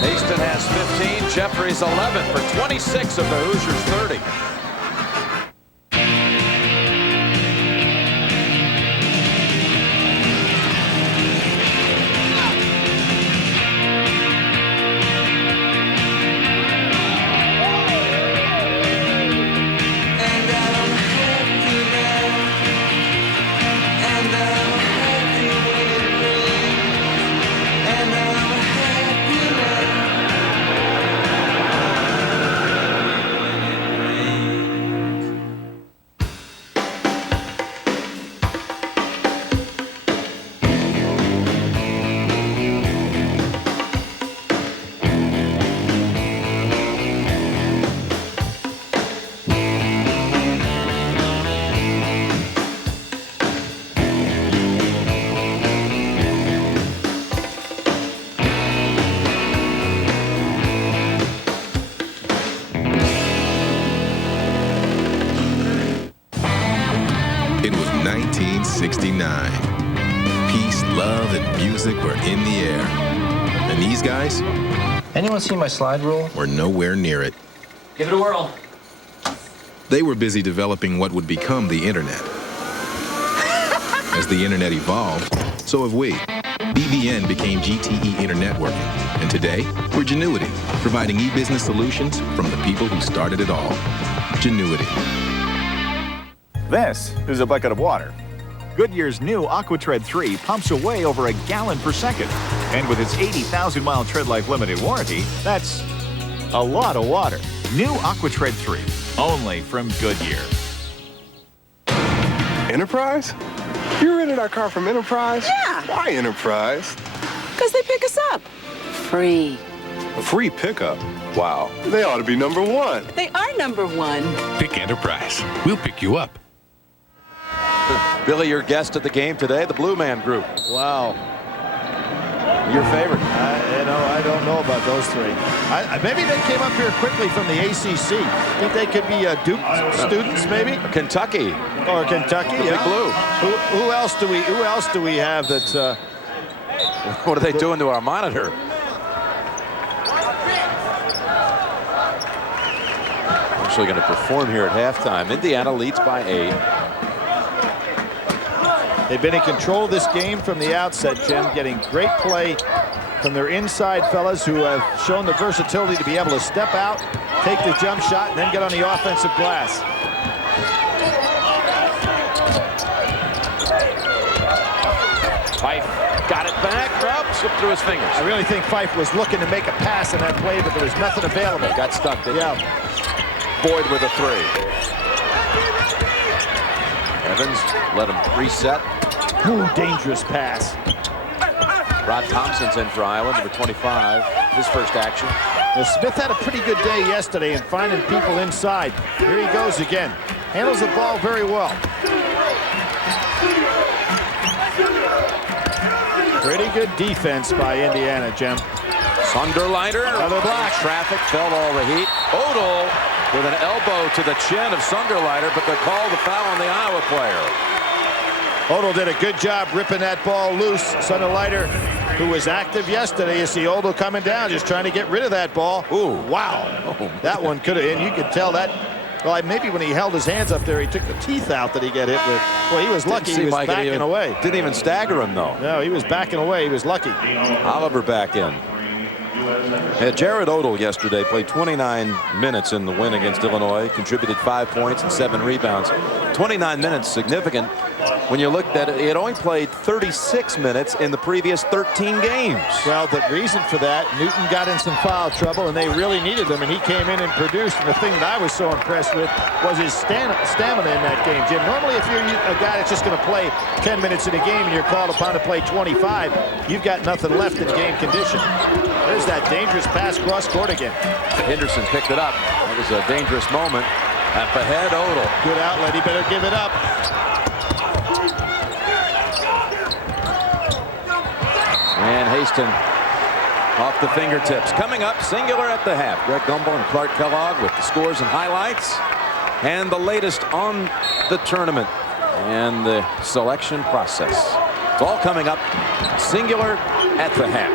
Haston has 15, Jeffries 11 for 26 of the Hoosiers 30. Peace, love, and music were in the air. And these guys? Anyone see my slide rule? Were nowhere near it. Give it a whirl. They were busy developing what would become the internet. As the internet evolved, so have we. BBN became GTE Internetworking. And today, we're Genuity, providing e-business solutions from the people who started it all. Genuity. This is a bucket of water. Goodyear's new AquaTread 3 pumps away over a gallon per second. And with its 80,000-mile tread life limited warranty, that's a lot of water. New AquaTread 3, only from Goodyear. Enterprise? You rented our car from Enterprise? Yeah. Why Enterprise? Because they pick us up. Free. A free pickup? Wow. They ought to be #1. They are #1. Pick Enterprise. We'll pick you up. Billy, your guest at the game today, the Blue Man Group. Wow. Your favorite? I don't know about those 3. Maybe they came up here quickly from the ACC. Think they could be Duke students, maybe? Kentucky. Or Kentucky, the Big Blue. Who else do we have that's... What are they doing to our monitor? Actually going to perform here at halftime. Indiana leads by 8. They've been in control of this game from the outset, Jim, getting great play from their inside fellas who have shown the versatility to be able to step out, take the jump shot, and then get on the offensive glass. Fife got it back, slipped through his fingers. I really think Fife was looking to make a pass in that play, but there was nothing available. Got stuck, didn't he? Boyd with a 3. Evans let him reset. Ooh, dangerous pass. Rod Thompson's in for Iowa, number 25, his first action. Well, Smith had a pretty good day yesterday in finding people inside. Here he goes again. Handles the ball very well. Pretty good defense by Indiana, Jim. Sonderleiter. Another block. Traffic, felt all the heat. Odell with an elbow to the chin of Sonderleiter, but they called the foul on the Iowa player. Odell did a good job ripping that ball loose. Sonderleiter, who was active yesterday, you see Odell coming down, just trying to get rid of that ball. Ooh, wow. That one could have, and you could tell that. Well, maybe when he held his hands up there, he took the teeth out that he got hit with. Well, he was lucky he was backing away. Didn't even stagger him, though. No, he was backing away. He was lucky. Oliver back in. Jared Odell yesterday played 29 minutes in the win against Illinois, contributed 5 points and 7 rebounds. 29 minutes, significant. When you looked at it, he had only played 36 minutes in the previous 13 games. Well, the reason for that, Newton got in some foul trouble, and they really needed him, and he came in and produced. And the thing that I was so impressed with was his stamina in that game, Jim. Normally, if you're a guy that's just going to play 10 minutes in a game and you're called upon to play 25, you've got nothing left in game condition. There's that dangerous pass cross court again. Henderson picked it up. That was a dangerous moment. Up ahead, Odell. Good outlet. He better give it up. And Haston off the fingertips. Coming up, singular at the half. Greg Gumbel and Clark Kellogg with the scores and highlights. And the latest on the tournament and the selection process. It's all coming up, singular at the half.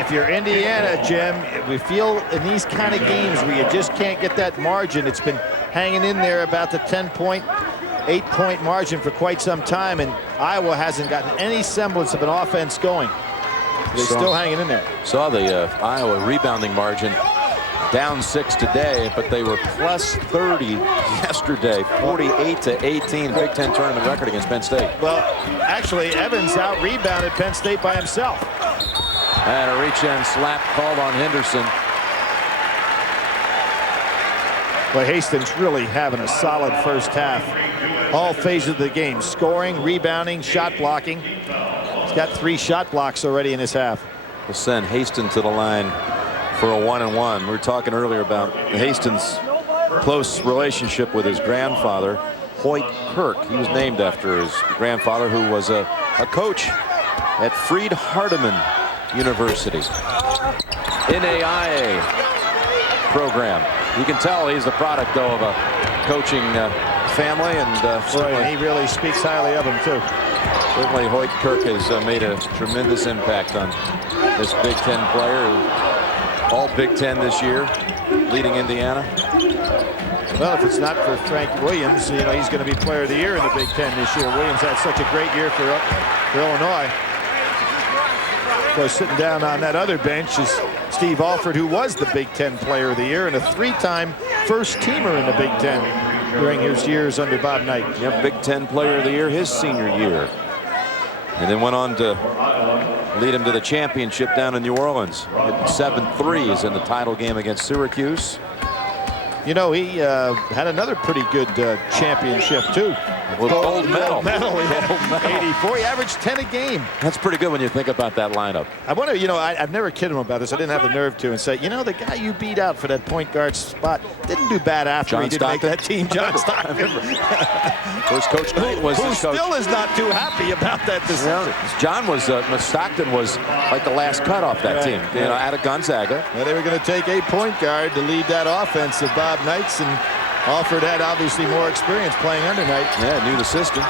If you're Indiana, Jim, we feel in these kind of games where you just can't get that margin. It's been hanging in there about the 10-point, 8-point margin for quite some time, and Iowa hasn't gotten any semblance of an offense going. They're still hanging in there. Saw the Iowa rebounding margin down 6 today, but they were plus 30 yesterday, 48-18, Big Ten tournament record against Penn State. Well, actually, Evans out-rebounded Penn State by himself. And a reach-in slap called on Henderson. Well, Hastings really having a solid first half. All phases of the game, scoring, rebounding, shot blocking. He's got 3 shot blocks already in his half. We'll send Haston to the line for a 1-and-1. We were talking earlier about Hastings' close relationship with his grandfather, Hoyt Kirk. He was named after his grandfather, who was a coach at Freed-Hardeman University, NAIA program. You can tell he's the product, though, of a coaching family, and he really speaks highly of him, too. Certainly, Hoyt Kirk has made a tremendous impact on this Big Ten player, all Big Ten this year, leading Indiana. Well, if it's not for Frank Williams, you know, he's going to be Player of the Year in the Big Ten this year. Williams had such a great year for Illinois. Of course, sitting down on that other bench is Steve Alford, who was the Big Ten Player of the Year and a 3-time first-teamer in the Big Ten during his years under Bob Knight. Yep, Big Ten Player of the Year his senior year. And then went on to lead him to the championship down in New Orleans. Hitting 7 threes in the title game against Syracuse. You know, he had another pretty good championship, too. With gold medal. Gold medal, yeah. 84. He averaged 10 a game. That's pretty good when you think about that lineup. I wonder, you know, I've never kidded him about this. I didn't have the nerve to, and say, you know, the guy you beat out for that point guard spot didn't do bad after he didn't make that team. John Stockton. First Coach Knight was who still is not too happy about that decision. John was, Stockton was like the last cut off that team, you know, out of Gonzaga. Well, they were going to take a point guard to lead that offense of Bob Knight's, and Alford had obviously more experience playing under Knight. Yeah, knew the system.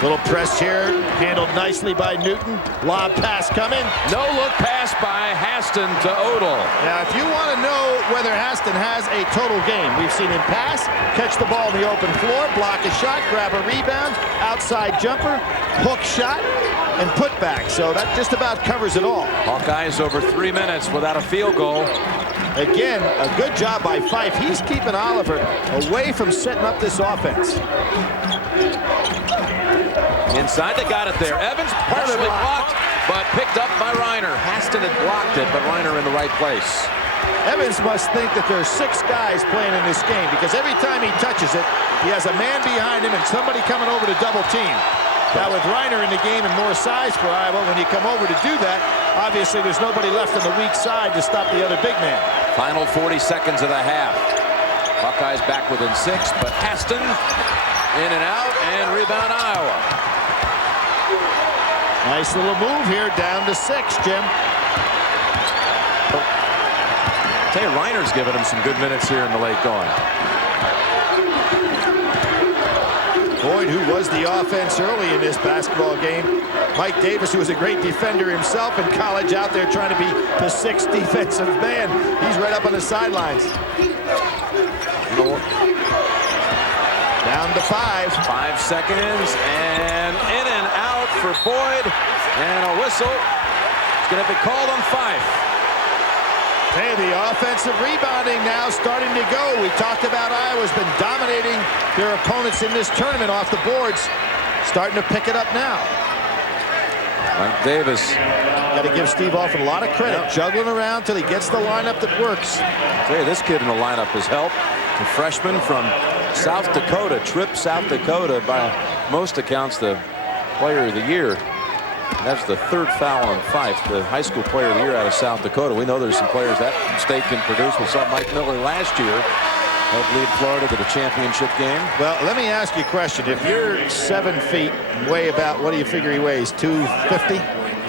Little press here, handled nicely by Newton. Lob pass coming. No look pass by Haston to Odell. Now, if you want to know whether Haston has a total game, we've seen him pass, catch the ball in the open floor, block a shot, grab a rebound, outside jumper, hook shot, and put back. So that just about covers it all. Hawkeyes over 3 minutes without a field goal. Again, a good job by Fife. He's keeping Oliver away from setting up this offense. Inside, they got it there. Evans partially blocked, but picked up by Reiner. Haston had blocked it, but Reiner in the right place. Evans must think that there are 6 guys playing in this game, because every time he touches it, he has a man behind him and somebody coming over to double team. Now with Reiner in the game and more size for Iowa, when you come over to do that, obviously there's nobody left on the weak side to stop the other big man. Final 40 seconds of the half. Hawkeyes back within 6, but Haston in and out, and rebound Iowa. Nice little move here, down to 6, Jim. Tell you, Reiner's giving him some good minutes here in the late going. Boyd, who was the offense early in this basketball game. Mike Davis, who was a great defender himself in college, out there trying to be the 6th defensive man. He's right up on the sidelines. Down to 5. 5 seconds, and in and out for Boyd, and a whistle. It's going to be called on Fife. Hey, the offensive rebounding now starting to go. We talked about Iowa's been dominating their opponents in this tournament off the boards. Starting to pick it up now. Mike Davis. Got to give Steve Alford a lot of credit. Juggling around till he gets the lineup that works. I'll tell you, this kid in the lineup has helped. The freshman from South Dakota, Tripp, South Dakota, by most accounts the player of the year. And that's the 3rd foul on Fife, the high school player of the year out of South Dakota. We know there's some players that state can produce. We saw Mike Miller last year help lead Florida to the championship game. Well, let me ask you a question. If you're 7 feet and weigh about, what do you figure he weighs, 250?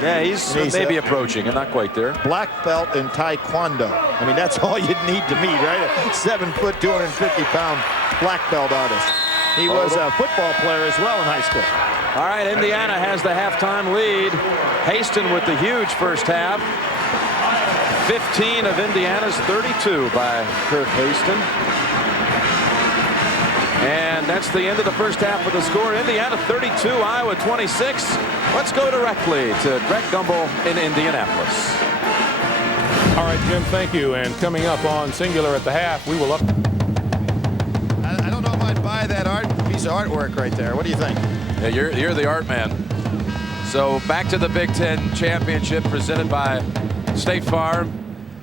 Yeah, he's maybe approaching and not quite there. Black belt in Taekwondo. I mean, that's all you'd need to meet, right? A 7 foot, 250-pound black belt artist. He was a football player as well in high school. All right, Indiana has the halftime lead. Haston with the huge first half. 15 of Indiana's 32 by Kirk Haston. And that's the end of the first half of the score. Indiana 32, Iowa 26. Let's go directly to Greg Gumbel in Indianapolis. All right, Jim, thank you. And coming up on Singular at the half, we will I don't know if I'd buy that piece of artwork right there. What do you think? Yeah, you're the art man. So back to the Big Ten Championship presented by State Farm.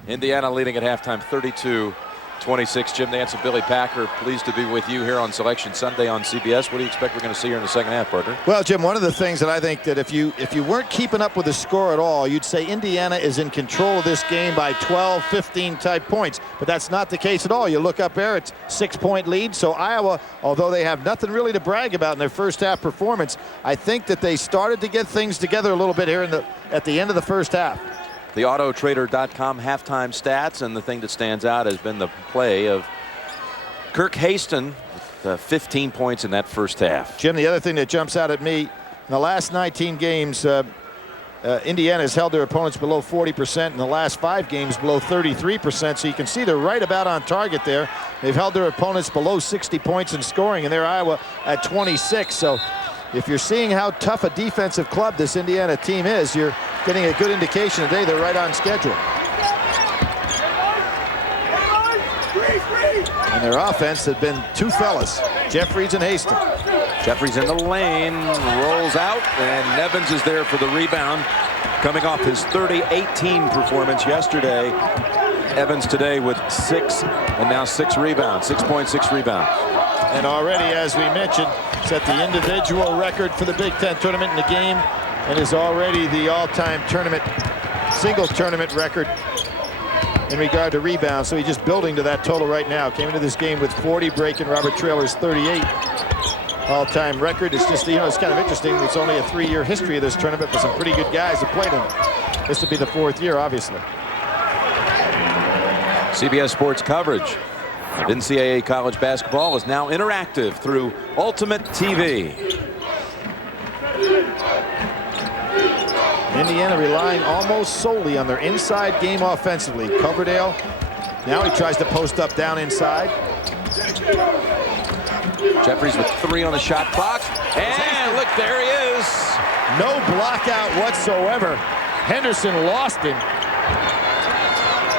Indiana leading at halftime 32-26. Jim Nance and Billy Packer, pleased to be with you here on Selection Sunday on CBS. What do you expect we're going to see here in the second half, partner? Well, Jim, one of the things that I think that if you weren't keeping up with the score at all, you'd say Indiana is in control of this game by 12, 15 type points. But that's not the case at all. You look up there, it's 6-point lead. So Iowa, although they have nothing really to brag about in their first half performance, I think that they started to get things together a little bit here at the end of the first half. The Autotrader.com halftime stats, and the thing that stands out has been the play of Kirk Haston with 15 points in that first half. Jim, the other thing that jumps out at me, in the last 19 games, Indiana has held their opponents below 40%. In the last 5 games, below 33%. So you can see they're right about on target there. They've held their opponents below 60 points in scoring, and they're Iowa at 26. So if you're seeing how tough a defensive club this Indiana team is, you're getting a good indication today they're right on schedule. And their offense had been 2 fellas, Jeffries and Haston. Jeffries in the lane, rolls out, and Nevins is there for the rebound. Coming off his 30-18 performance yesterday, Evans today with 6 and now 6 rebounds, 6.6 rebounds. And already, as we mentioned, set the individual record for the Big Ten tournament in the game, and is already the all-time tournament, single tournament record in regard to rebounds. So he's just building to that total right now. Came into this game with 40, breaking Robert Traylor's 38 all-time record. It's just, it's kind of interesting. It's only a 3-year history of this tournament, but some pretty good guys have played in it. This would be the 4th year, obviously. CBS Sports coverage of NCAA college basketball is now interactive through Ultimate TV. Indiana relying almost solely on their inside game offensively. Coverdale, now he tries to post up down inside. Jeffries with 3 on the shot clock, and look, there he is. No blockout whatsoever. Henderson lost him.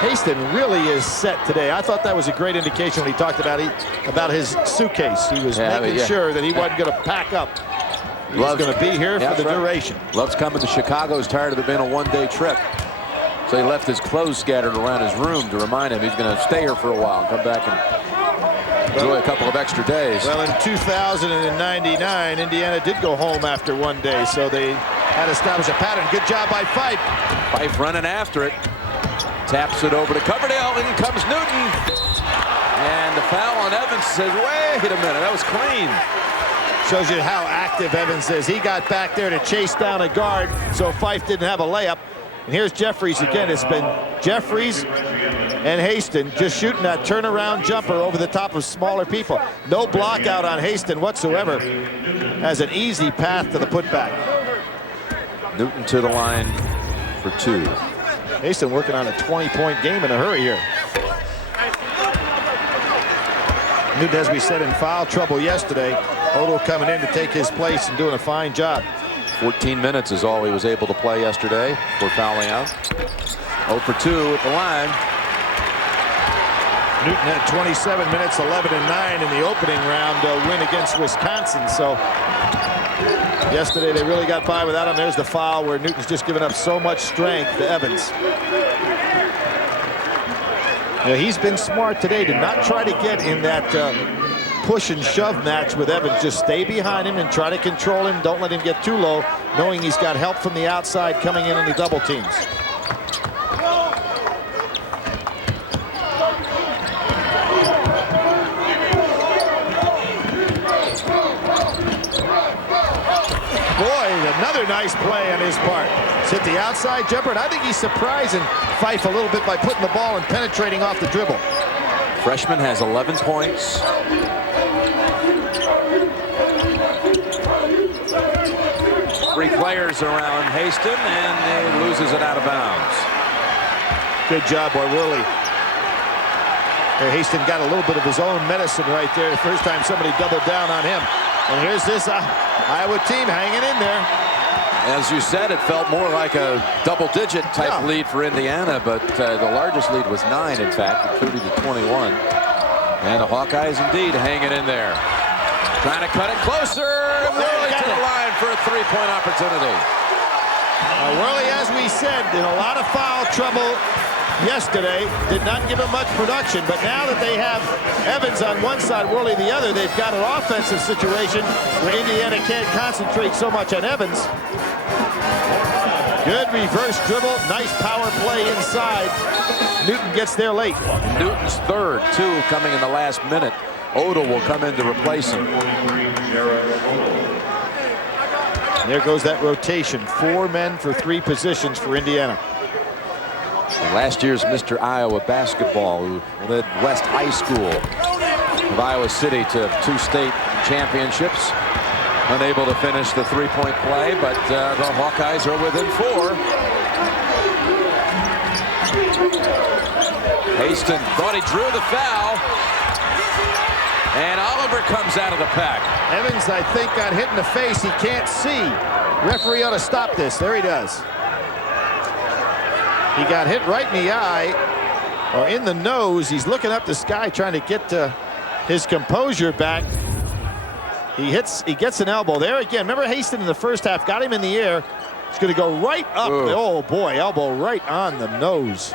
Haston really is set today. I thought that was a great indication when he talked about his suitcase. He was making sure that he wasn't going to pack up. He's going to be here for the duration. Loves coming to Chicago. He's tired of it being a one-day trip. So he left his clothes scattered around his room to remind him he's going to stay here for a while and come back and enjoy a couple of extra days. Well, in 2099, Indiana did go home after one day, so they had to establish a pattern. Good job by Fife. Fife running after it. Taps it over to Coverdale. In comes Newton. And the foul on Evans says, wait a minute, that was clean. Shows you how active Evans is. He got back there to chase down a guard, so Fife didn't have a layup. And here's Jeffries again. It's been Jeffries and Haston just shooting that turnaround jumper over the top of smaller people. No block out on Haston whatsoever. Has an easy path to the putback. Newton to the line for 2. Haston working on a 20-point game in a hurry here. Newton, as we said, in foul trouble yesterday. Odo coming in to take his place and doing a fine job. 14 minutes is all he was able to play yesterday for fouling out. 0 for 2 at the line. Newton had 27 minutes, 11 and 9 in the opening round win against Wisconsin. So yesterday they really got by without him. There's the foul where Newton's just given up so much strength to Evans. Yeah, he's been smart today to not try to get in that push and shove match with Evans. Just stay behind him and try to control him. Don't let him get too low, knowing he's got help from the outside coming in the double teams. Another nice play on his part. It's hit the outside jumper, and I think he's surprising Fife a little bit by putting the ball and penetrating off the dribble. Freshman has 11 points. Three players around Haston, and he loses it out of bounds. Good job by Worley. Haston got a little bit of his own medicine right there. The first time somebody doubled down on him. And here's this Iowa team hanging in there. As you said, it felt more like a double-digit type lead for Indiana, but the largest lead was 9, in fact, 30-21. And the Hawkeyes indeed hanging in there. Trying to cut it closer. Worley to the line for a three-point opportunity. Worley, as we said, in a lot of foul trouble yesterday, did not give him much production, but now that they have Evans on one side, Worley the other, they've got an offensive situation where Indiana can't concentrate so much on Evans. Good reverse dribble, nice power play inside. Newton gets there late. Newton's third, 2 coming in the last minute. Odo will come in to replace him. There goes that rotation. 4 men for 3 positions for Indiana. Last year's Mr. Iowa basketball, who led West High School of Iowa City to 2 state championships. Unable to finish the three-point play, but the Hawkeyes are within 4. Haston thought he drew the foul. And Oliver comes out of the pack. Evans, I think, got hit in the face. He can't see. Referee ought to stop this. There he does. He got hit right in the eye, or in the nose. He's looking up the sky trying to get his composure back. He gets an elbow there again. Remember Haston in the first half got him in the air. He's going to go right up. Oh boy, elbow right on the nose.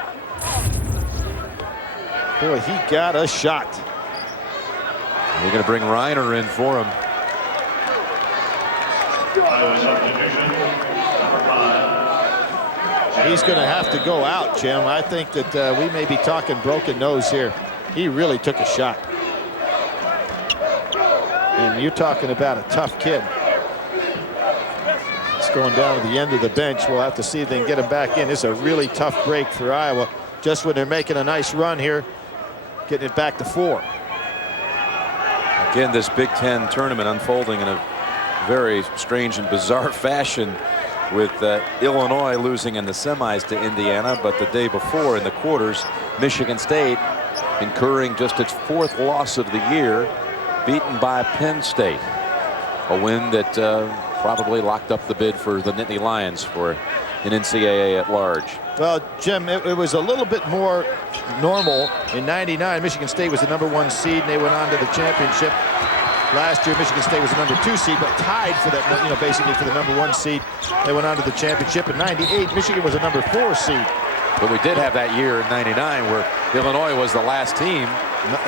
Boy, he got a shot. They're going to bring Reiner in for him. He's going to have to go out, Jim. I think that we may be talking broken nose here. He really took a shot. And you're talking about a tough kid. It's going down to the end of the bench. We'll have to see if they can get him back in. This is a really tough break for Iowa. Just when they're making a nice run here, getting it back to 4. Again, this Big Ten tournament unfolding in a very strange and bizarre fashion, with Illinois losing in the semis to Indiana, but the day before in the quarters, Michigan State incurring just its 4th loss of the year, beaten by Penn State. A win that probably locked up the bid for the Nittany Lions for an NCAA at large. Well, Jim, it was a little bit more normal. In '99, Michigan State was the #1 seed, and they went on to the championship. Last year, Michigan State was the #2 seed, but tied for that, basically for the #1 seed. They went on to the championship. In '98, Michigan was a #4 seed. But we did have that year in '99 where Illinois was the last team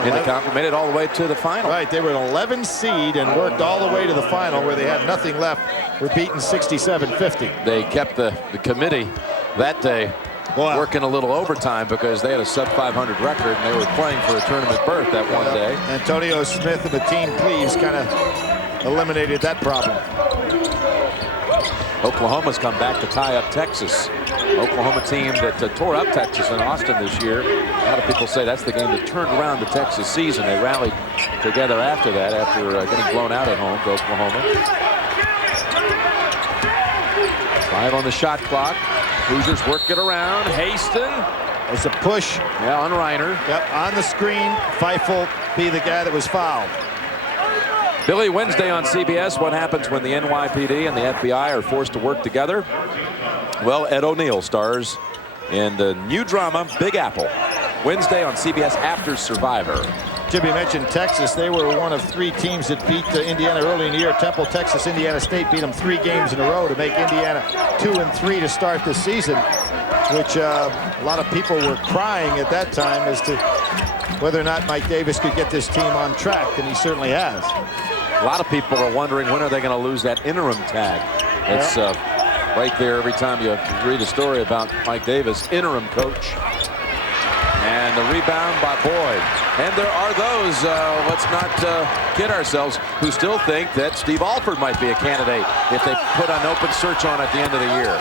in the conference, made it all the way to the final. Right, they were an 11 seed and worked all the way to the final where they had nothing left. Were beaten 67-50. They kept the committee that day working a little overtime because they had a sub-500 record and they were playing for a tournament berth that one day. Antonio Smith and the team Cleaves kind of eliminated that problem. Oklahoma's come back to tie up Texas. Oklahoma team that tore up Texas in Austin this year. A lot of people say that's the game that turned around the Texas season. They rallied together after that, after getting blown out at home to Oklahoma. 5 on the shot clock. Hoosiers work it around. Haston. It's a push. Yeah, on Reiner. Yep, on the screen. Fife will be the guy that was fouled. Billy, Wednesday on CBS, what happens when the NYPD and the FBI are forced to work together? Well, Ed O'Neill stars in the new drama, Big Apple. Wednesday on CBS after Survivor. Jimmy mentioned Texas. They were one of 3 teams that beat Indiana early in the year. Temple, Texas, Indiana State beat them 3 games in a row to make Indiana 2-3 to start the season, which a lot of people were crying at that time as to whether or not Mike Davis could get this team on track, and he certainly has. A lot of people are wondering when are they going to lose that interim tag. It's right there every time you read a story about Mike Davis, interim coach. And the rebound by Boyd. And there are those, let's not kid ourselves, who still think that Steve Alford might be a candidate if they put an open search on at the end of the year.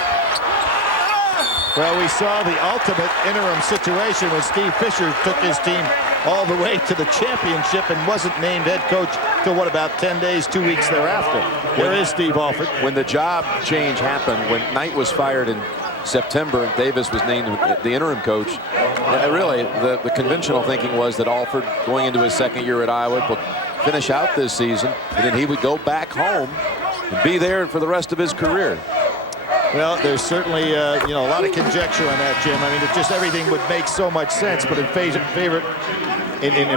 Well, we saw the ultimate interim situation when Steve Fisher took his team all the way to the championship and wasn't named head coach till, what, about 10 days, 2 weeks thereafter. There is Steve Alford. When the job change happened, when Knight was fired in September and Davis was named the interim coach, really the conventional thinking was that Alford, going into his second year at Iowa, would finish out this season, and then he would go back home and be there for the rest of his career. Well, there's certainly a lot of conjecture on that, Jim. I mean, it just everything would make so much sense, but in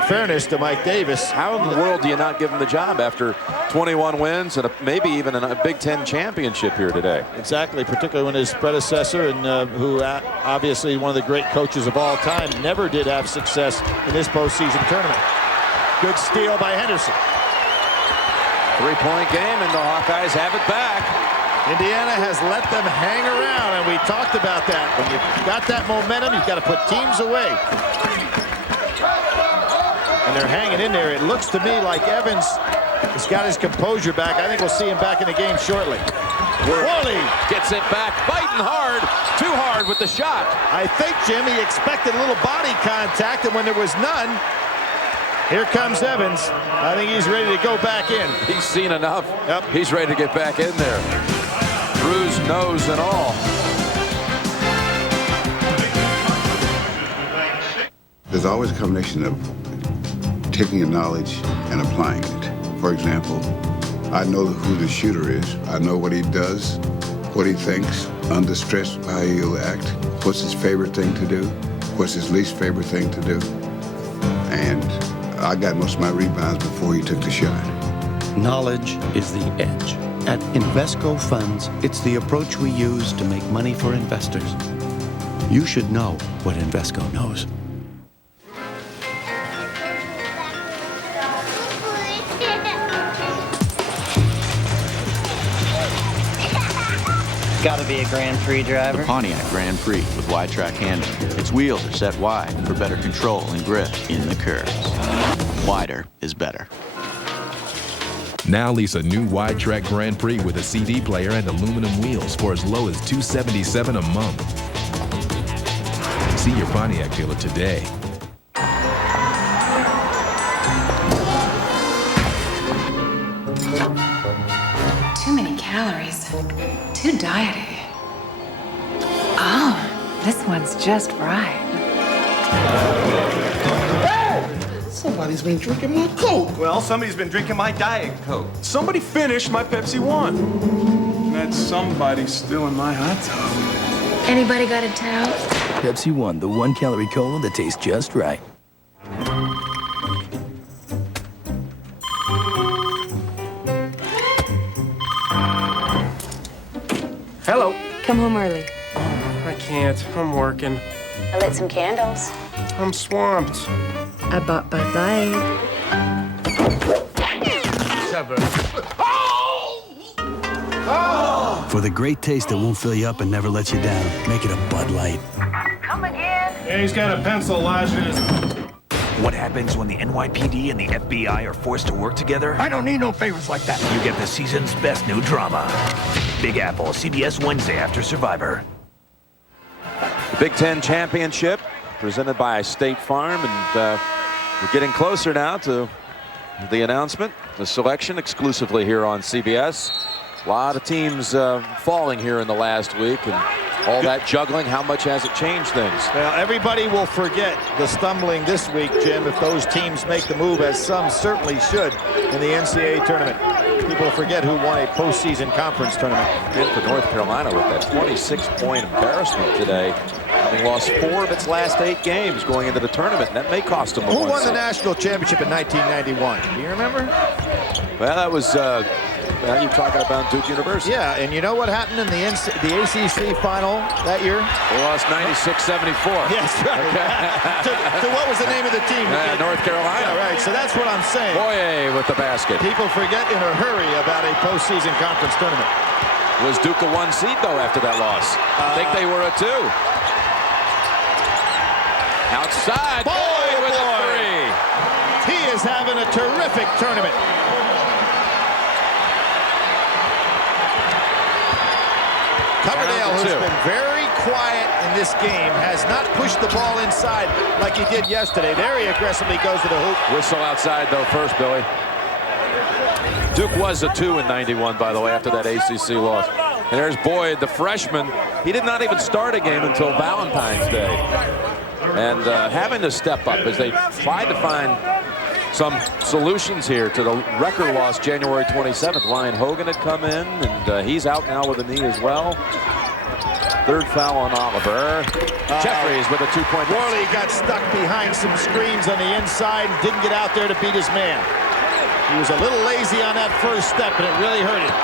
fairness to Mike Davis, how in the world do you not give him the job after 21 wins and maybe even a Big Ten championship here today? Exactly, particularly when his predecessor, and who obviously one of the great coaches of all time, never did have success in this postseason tournament. Good steal by Henderson. 3-point game, and the Hawkeyes have it back. Indiana has let them hang around, and we talked about that. When you've got that momentum, you've got to put teams away. And they're hanging in there. It looks to me like Evans has got his composure back. I think we'll see him back in the game shortly. Worley gets it back, fighting hard, too hard with the shot. I think, Jim, he expected a little body contact, and when there was none, here comes Evans. I think he's ready to go back in. He's seen enough. Yep. He's ready to get back in there. Bruised nose and all. There's always a combination of taking your knowledge and applying it. For example, I know who the shooter is. I know what he does, what he thinks, under stress, how he'll act, what's his favorite thing to do, what's his least favorite thing to do. And I got most of my rebounds before he took the shot. Knowledge is the edge. At Invesco Funds, it's the approach we use to make money for investors. You should know what Invesco knows. Gotta be a Grand Prix driver. The Pontiac Grand Prix with wide track handling. Its wheels are set wide for better control and grip in the curves. Wider is better. Now lease a new wide track Grand Prix with a CD player and aluminum wheels for as low as $277 a month. See your Pontiac dealer today. Too many calories. Too diety. Oh, this one's just right. Somebody's been drinking my Coke. Well, somebody's been drinking my Diet Coke. Somebody finished my Pepsi One. That somebody's still in my hot tub. Anybody got a towel? Pepsi One, the 1-calorie cola that tastes just right. Hello. Come home early. I can't. I'm working. I lit some candles. I'm swamped. I bought Bud Light. For the great taste that won't fill you up and never lets you down, make it a Bud Light. Come again? Yeah, he's got a pencil lodged in his... What happens when the NYPD and the FBI are forced to work together? I don't need no favors like that. You get the season's best new drama. Big Apple, CBS Wednesday after Survivor. Big Ten Championship presented by State Farm, and we're getting closer now to the announcement, the selection exclusively here on CBS. A lot of teams falling here in the last week, and all that juggling, how much has it changed things? Well, everybody will forget the stumbling this week, Jim, if those teams make the move, as some certainly should in the NCAA tournament. People will forget who won a postseason conference tournament. And for North Carolina with that 26-point embarrassment today, having lost 4 of its last 8 games going into the tournament, and that may cost them. Who won the national championship in 1991? Do you remember? Well, that was you're talking about Duke University. Yeah, and you know what happened in the ACC final that year? They lost 96-74. Yes, right. Okay. to what was the name of the team? North Carolina. Yeah, right. So that's what I'm saying. Boye with the basket. People forget in a hurry about a postseason conference tournament. Was Duke a 1 seed though after that loss? I think they were a 2. Outside. Boye with a 3. He is having a terrific tournament. Coverdale, who's been very quiet in this game, has not pushed the ball inside like he did yesterday. There he aggressively goes to the hoop. Whistle outside, though, first, Billy. Duke was a 2 in 91, by the way, after that ACC loss. And there's Boyd, the freshman. He did not even start a game until Valentine's Day. And having to step up as they tried to find some solutions here to the record loss January 27th. Ryan Hogan had come in, and he's out now with a knee as well. 3rd foul on Oliver. Jeffries with a 2-point. Worley got stuck behind some screens on the inside and didn't get out there to beat his man. He was a little lazy on that first step, and it really hurt him.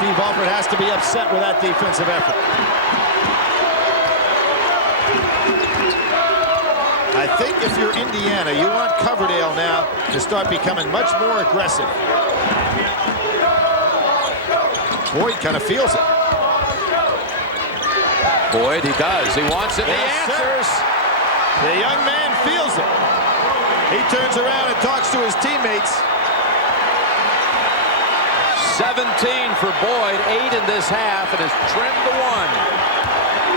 Steve Alford has to be upset with that defensive effort. I think if you're Indiana, you want Coverdale now to start becoming much more aggressive. Boyd kind of feels it. Boyd, he does. He wants it. He answers. The young man feels it. He turns around and talks to his teammates. 17 for Boyd, 8 in this half, and has trimmed to 1.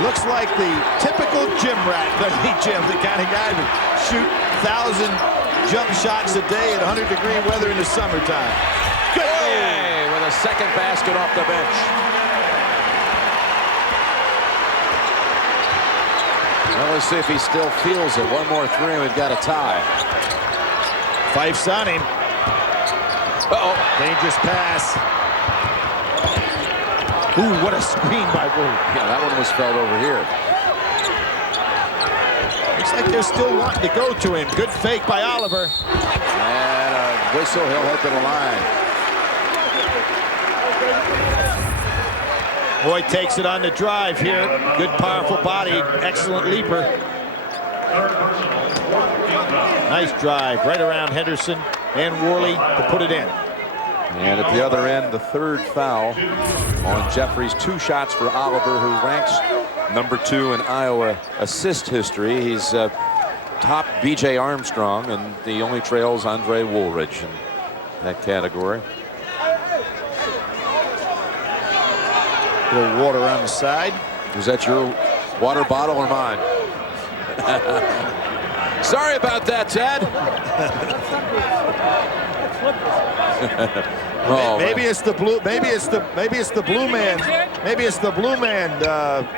Looks like the typical gym rat, doesn't he, Jim? The kind of guy that shoot 1,000 jump shots a day at 100-degree weather in the summertime. Good with a second basket off the bench. Well, let's see if he still feels it. 1 more 3, and we've got a tie. Fife's on him. Uh-oh. Dangerous pass. Ooh, what a screen by Wood. Yeah, that one was felled over here. Looks like they're still wanting to go to him. Good fake by Oliver. And a whistle, he'll head to the line. Boyd takes it on the drive here. Good, powerful body. Excellent leaper. Nice drive right around Henderson and Worley to put it in. And at the other end, the 3rd foul on Jeffries. 2 shots for Oliver, who ranks number 2 in Iowa assist history. He's top B.J. Armstrong, and he only trails Andre Woolridge in that category. A little water on the side. Was that your water bottle or mine? Sorry about that, Ted. Oh, maybe it's the blue. Maybe it's the blue man. Maybe it's the blue man. You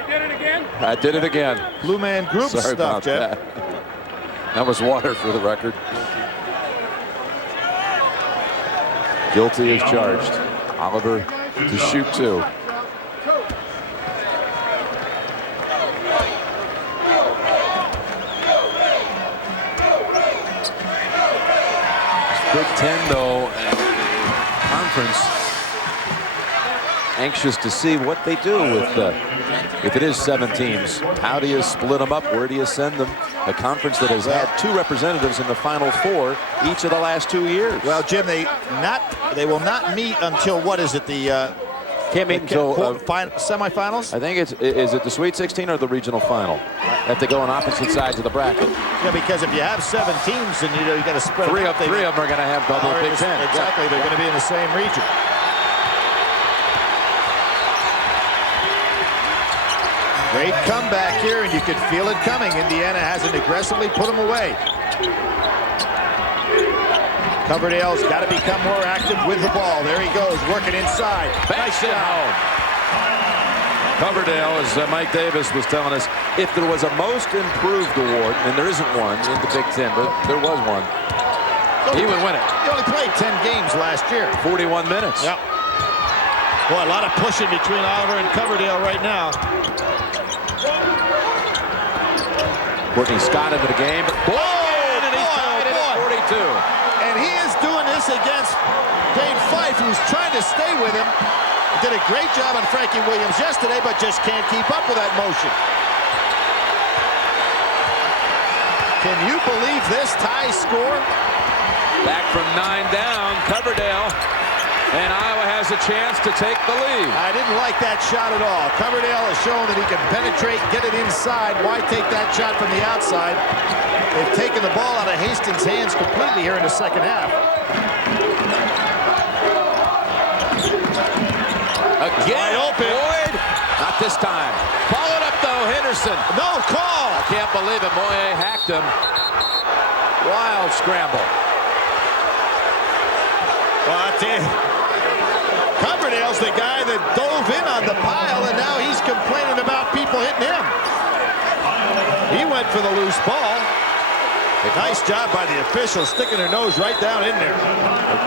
did it again? I did it again. Blue man group Sorry stuff, about Jeff. That was water for the record. Guilty as charged. Oliver to shoot 2. Big Ten, though, conference, anxious to see what they do with if it is 7 teams. How do you split them up? Where do you send them? A conference that has had 2 representatives in the Final 4 each of the last 2 years. Well, Jim, they will not meet until, what is it, the Can't meet until semifinals. I think is it the Sweet 16 or the regional final? Have to go on opposite sides of the bracket. Yeah, because if you have 7 teams, then you got to spread. Three of them are going to have double Big Ten. Exactly, they're going to be in the same region. Great comeback here, and you could feel it coming. Indiana hasn't aggressively put them away. Coverdale's got to become more active with the ball. There he goes, working inside. Nice shot. Coverdale, as Mike Davis was telling us, if there was a most improved award, and there isn't one in the Big Ten, but there was one, he would win it. He only played 10 games last year. 41 minutes. Yep. Boy, a lot of pushing between Oliver and Coverdale right now. Courtney Scott into the game. And he's tied it at 42. And he is doing this against Dane Fife, who's trying to stay with him. Did a great job on Frankie Williams yesterday, but just can't keep up with that motion. Can you believe this tie score? Back from 9 down, Coverdale. And Iowa has a chance to take the lead. I didn't like that shot at all. Coverdale has shown that he can penetrate, get it inside. Why take that shot from the outside? They've taken the ball out of Hastings' hands completely here in the second half. Again, open. Boyd. Not this time. Followed up, though, Henderson. No call. I can't believe it. Moye hacked him. Wild scramble. Well, I tell you, Coverdale's the guy that dove in on the pile, and now he's complaining about people hitting him. He went for the loose ball. Nice job by the officials, sticking their nose right down in there.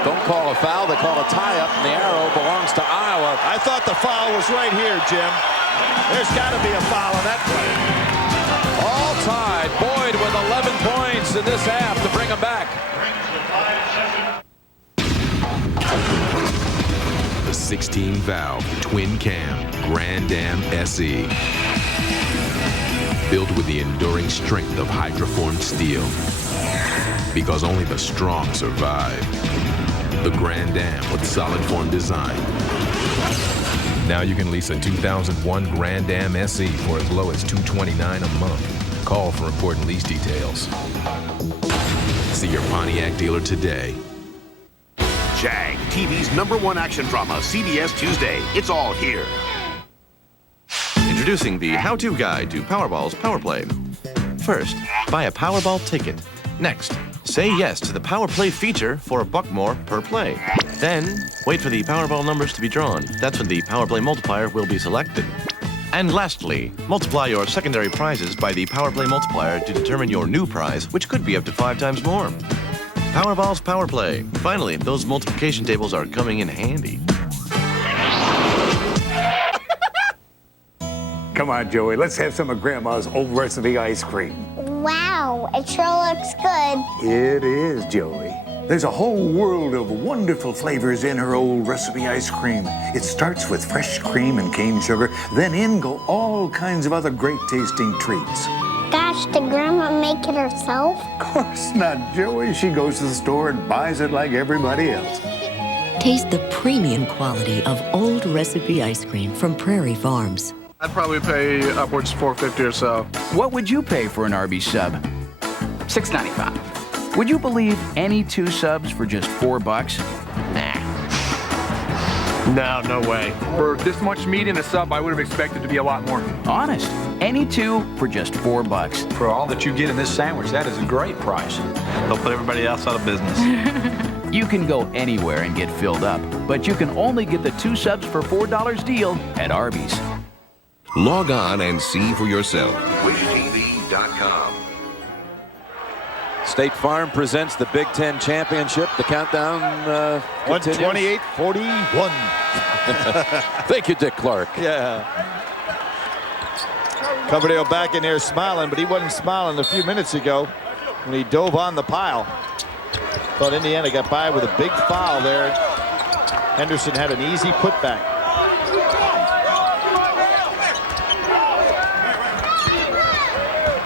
Don't call a foul, they call a tie-up, and the arrow belongs to Iowa. I thought the foul was right here, Jim. There's got to be a foul on that play. All tied. Boyd with 11 points in this half to bring them back. The 16-valve twin-cam Grand Am SE. Built with the enduring strength of hydroformed steel. Because only the strong survive. The Grand Am with solid form design. Now you can lease a 2001 Grand Am SE for as low as $229 a month. Call for important lease details. See your Pontiac dealer today. Jag, TV's #1 action drama, CBS Tuesday. It's all here. Introducing the how-to guide to Powerball's Power Play. First, buy a Powerball ticket. Next, say yes to the Power Play feature for $1 more per play. Then, wait for the Powerball numbers to be drawn. That's when the Power Play multiplier will be selected. And lastly, multiply your secondary prizes by the Power Play multiplier to determine your new prize, which could be up to 5 times more. Powerball's Power Play. Finally, those multiplication tables are coming in handy. Come on, Joey, let's have some of Grandma's old recipe ice cream. Wow, it sure looks good. It is, Joey. There's a whole world of wonderful flavors in her old recipe ice cream. It starts with fresh cream and cane sugar, then in go all kinds of other great tasting treats. Gosh, did Grandma make it herself? Of course not, Joey. She goes to the store and buys it like everybody else. Taste the premium quality of old recipe ice cream from Prairie Farms. I'd probably pay upwards $4.50 or so. What would you pay for an Arby's sub? $6.95. Would you believe any 2 subs for just $4? Nah. No way. For this much meat in a sub, I would have expected to be a lot more. Honest. Any 2 for just $4. For all that you get in this sandwich, that is a great price. They'll put everybody else out of business. You can go anywhere and get filled up, but you can only get the 2 subs for $4 deal at Arby's. Log on and see for yourself. WishTV.com. State Farm presents the Big Ten Championship. The countdown continues. 128-41. Thank you, Dick Clark. Yeah. Coverdale back in there smiling, but he wasn't smiling a few minutes ago when he dove on the pile. Thought Indiana got by with a big foul there. Henderson had an easy putback.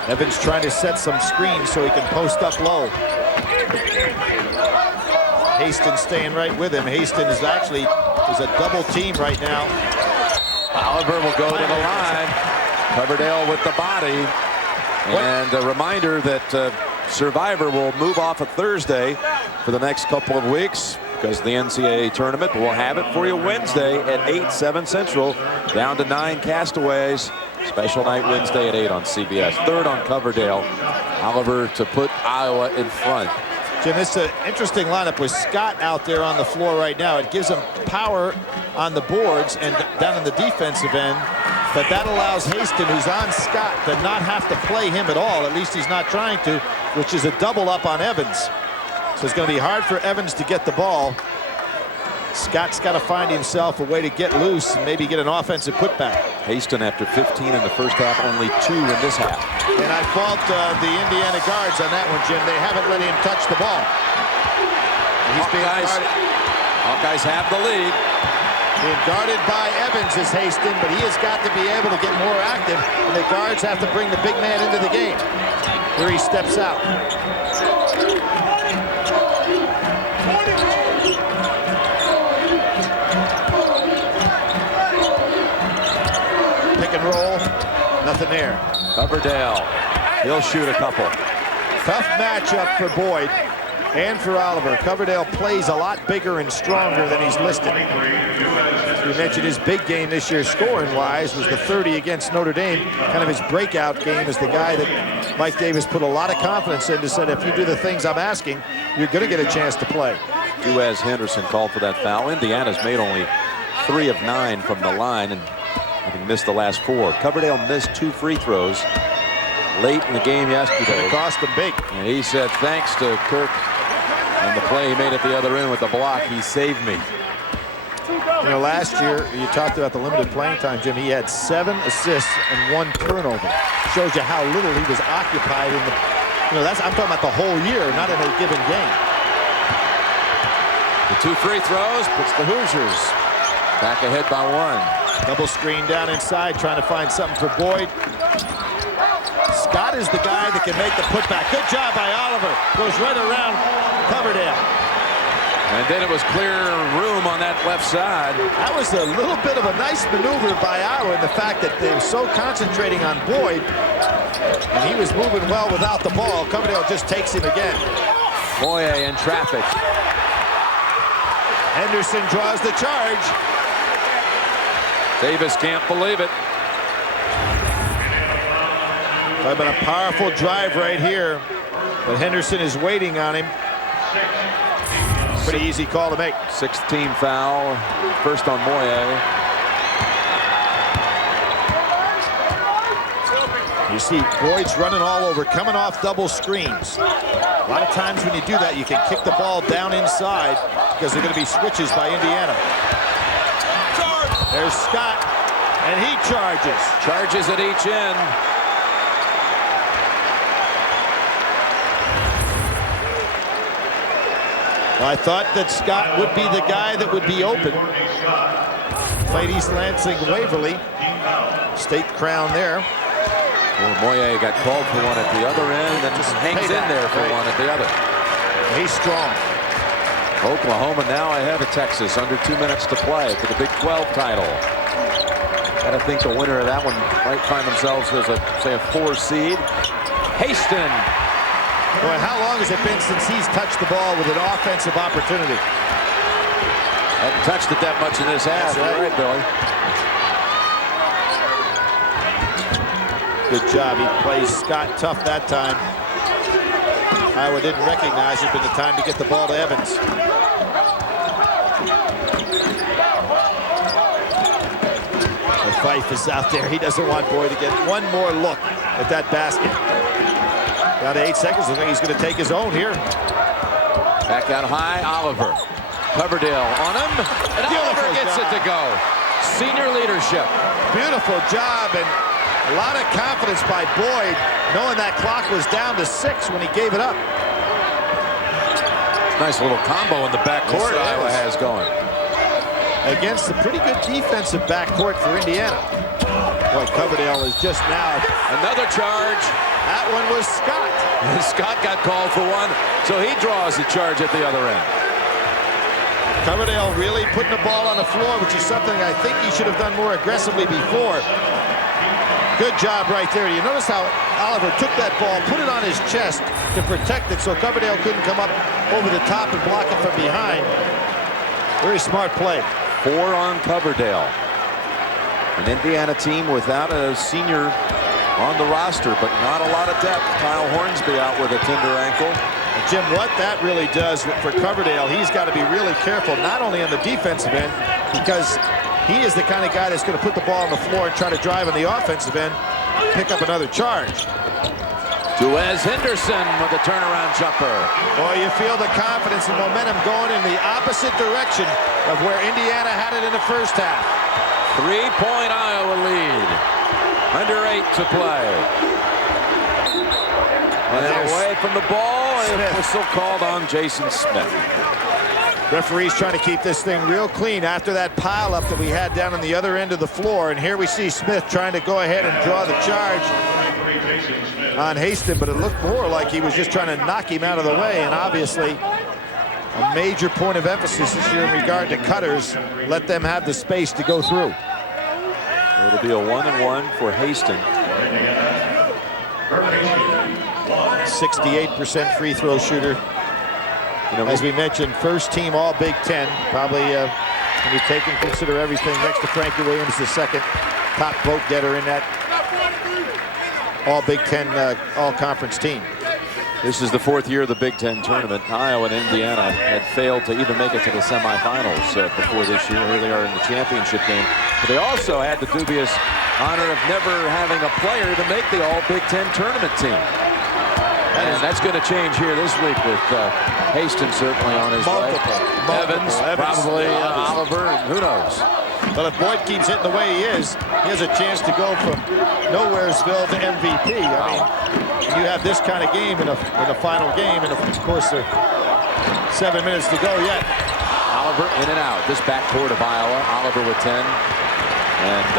Evans trying to set some screens so he can post up low. Haston staying right with him. Haston is actually a double team right now. Oliver will go to the line. Coverdale with the body. And a reminder that Survivor will move off of Thursday for the next couple of weeks because of the NCAA tournament. But we'll have it for you Wednesday at 8, 7 Central. Down to 9 castaways. Special night Wednesday at 8 on CBS. Third on Coverdale. Oliver to put Iowa in front. Jim, this is an interesting lineup with Scott out there on the floor right now. It gives him power on the boards and down in the defensive end. But that allows Haston, who's on Scott, to not have to play him at all. At least he's not trying to, which is a double up on Evans. So it's going to be hard for Evans to get the ball. Scott's got to find himself a way to get loose and maybe get an offensive putback. Haston, after 15 in the first half, only 2 in this half. And I fault the Indiana guards on that one, Jim. They haven't let him touch the ball. He's being guarded. Hawkeyes have the lead. Being guarded by Evans is Haston, but he has got to be able to get more active, and the guards have to bring the big man into the game. Here he steps out. Pick and roll, nothing there. Coverdale, he'll shoot a couple. Tough matchup for Boyd and for Oliver. Coverdale plays a lot bigger and stronger than he's listed. You mentioned his big game this year scoring-wise was the 30 against Notre Dame. Kind of his breakout game is the guy that Mike Davis put a lot of confidence into, said if you do the things I'm asking, you're going to get a chance to play. Duaz Henderson called for that foul. Indiana's made only 3 of 9 from the line and I think missed the last 4. Coverdale missed 2 free throws late in the game yesterday. It cost him big. And he said thanks to Kirk and the play he made at the other end with the block, he saved me. You know, last year, you talked about the limited playing time, Jim. He had 7 assists and 1 turnover. Shows you how little he was occupied in the, you know, I'm talking about the whole year, not in a given game. The 2 free throws puts the Hoosiers back ahead by 1. Double screen down inside, trying to find something for Boyd. Scott is the guy that can make the putback. Good job by Oliver. Goes right around Coverdale. And then it was clear room on that left side. That was a little bit of a nice maneuver by Iowa in the fact that they were so concentrating on Boyd. And he was moving well without the ball. Coverdale just takes him again. Moye in traffic. Henderson draws the charge. Davis can't believe it. Talking about a powerful drive right here. But Henderson is waiting on him. Pretty easy call to make. 6th team foul. First on Moye. You see Boyd's running all over, coming off double screens. A lot of times when you do that, you can kick the ball down inside because they're going to be switches by Indiana. There's Scott, and he charges. Charges at each end. I thought that Scott would be the guy that would be open. Played East Lansing Waverly. State crown there. Well, Moye got called for one at the other end and just hangs in there for one at the other. He's strong. Oklahoma now ahead of Texas, under 2 minutes to play for the Big 12 title. Gotta think the winner of that one might find themselves as a, say, a 4 seed. Haston. Boy, how long has it been since he's touched the ball with an offensive opportunity? Hadn't touched it that much in this half. All right, Billy. Good job. He plays Scott tough that time. Iowa didn't recognize it, but the time to get the ball to Evans. Fife is out there. He doesn't want Boyd to get one more look at that basket. Down to 8 seconds. I think he's going to take his own here. Back out high, Oliver. Coverdale on him, and Oliver gets it to go. Senior leadership. Beautiful job, and a lot of confidence by Boyd, knowing that clock was down to 6 when he gave it up. Nice little combo in the backcourt Iowa has going. Against a pretty good defensive backcourt for Indiana. Boy, Coverdale is just now. Another charge. That one was Scott. And Scott got called for one, so he draws the charge at the other end. Coverdale really putting the ball on the floor, which is something I think he should have done more aggressively before. Good job right there. You notice how Oliver took that ball, put it on his chest to protect it so Coverdale couldn't come up over the top and block it from behind. Very smart play. 4 on Coverdale. An Indiana team without a senior on the roster, but not a lot of depth. Kyle Hornsby out with a tender ankle. And Jim, what that really does for Coverdale, he's got to be really careful, not only on the defensive end, because he is the kind of guy that's going to put the ball on the floor and try to drive on the offensive end, pick up another charge. Duez Henderson with a turnaround jumper. Boy, you feel the confidence and momentum going in the opposite direction of where Indiana had it in the first half. 3-point Iowa lead. Under 8 to play. And away from the ball, and a whistle called on Jason Smith. Referee's trying to keep this thing real clean after that pileup that we had down on the other end of the floor. And here we see Smith trying to go ahead and draw the charge on Haston, but it looked more like he was just trying to knock him out of the way. And obviously, a major point of emphasis this year in regard to cutters. Let them have the space to go through. It'll be a 1-and-1 for Haston. 68% free throw shooter. As we mentioned, first team all Big Ten. Probably when you take and consider everything next to Frankie Williams, the second top vote getter in that all Big Ten all conference team. This is the 4th year of the Big Ten tournament. Iowa and Indiana had failed to even make it to the semifinals before this year. Here they are in the championship game. But they also had the dubious honor of never having a player to make the all Big Ten tournament team. And that's going to change here this week with Haston certainly on his way. Evans, probably Oliver, and who knows. But if Boyd keeps hitting the way he has a chance to go from Nowheresville to MVP. I mean, you have this kind of game in a final game, and of course, there are 7 minutes to go yet. Oliver in and out. This backcourt of Iowa. Oliver with 10, and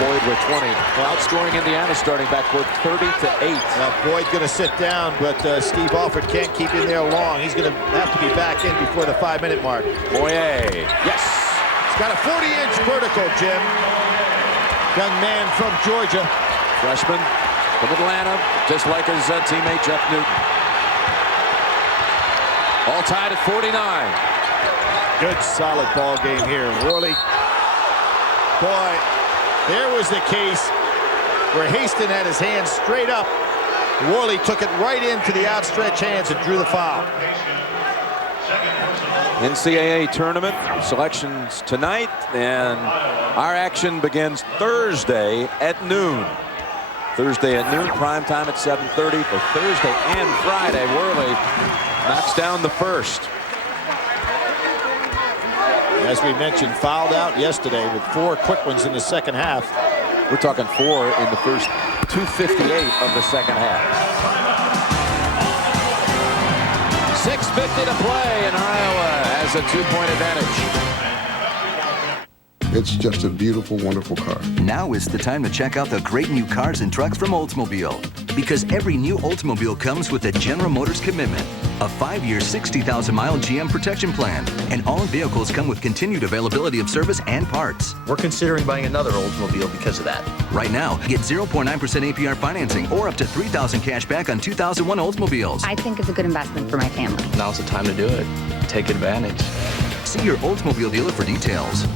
Boyd with 20. Outscoring Indiana starting backcourt 30-8. Now Boyd going to sit down, but Steve Alford can't keep him there long. He's going to have to be back in before the 5-minute mark. Boyer, yes. He's got a 40-inch vertical, Jim. Young man from Georgia. Freshman from Atlanta, just like his teammate Jeff Newton. All tied at 49. Good solid ball game here. Worley, boy, there was the case where Haston had his hands straight up. Worley took it right into the outstretched hands and drew the foul. NCAA tournament selections tonight, and our action begins Thursday at noon. Thursday at noon, prime time at 7:30 for Thursday and Friday. Worley knocks down the first. As we mentioned, fouled out yesterday with 4 quick ones in the second half. We're talking 4 in the first 2:58 of the second half. 6:50 to play, and Iowa has a 2-point advantage. It's just a beautiful, wonderful car. Now is the time to check out the great new cars and trucks from Oldsmobile. Because every new Oldsmobile comes with a General Motors commitment. A 5-year, 60,000-mile GM protection plan. And all vehicles come with continued availability of service and parts. We're considering buying another Oldsmobile because of that. Right now, get 0.9% APR financing or up to $3,000 cash back on 2001 Oldsmobiles. I think it's a good investment for my family. Now's the time to do it. Take advantage. See your Oldsmobile dealer for details.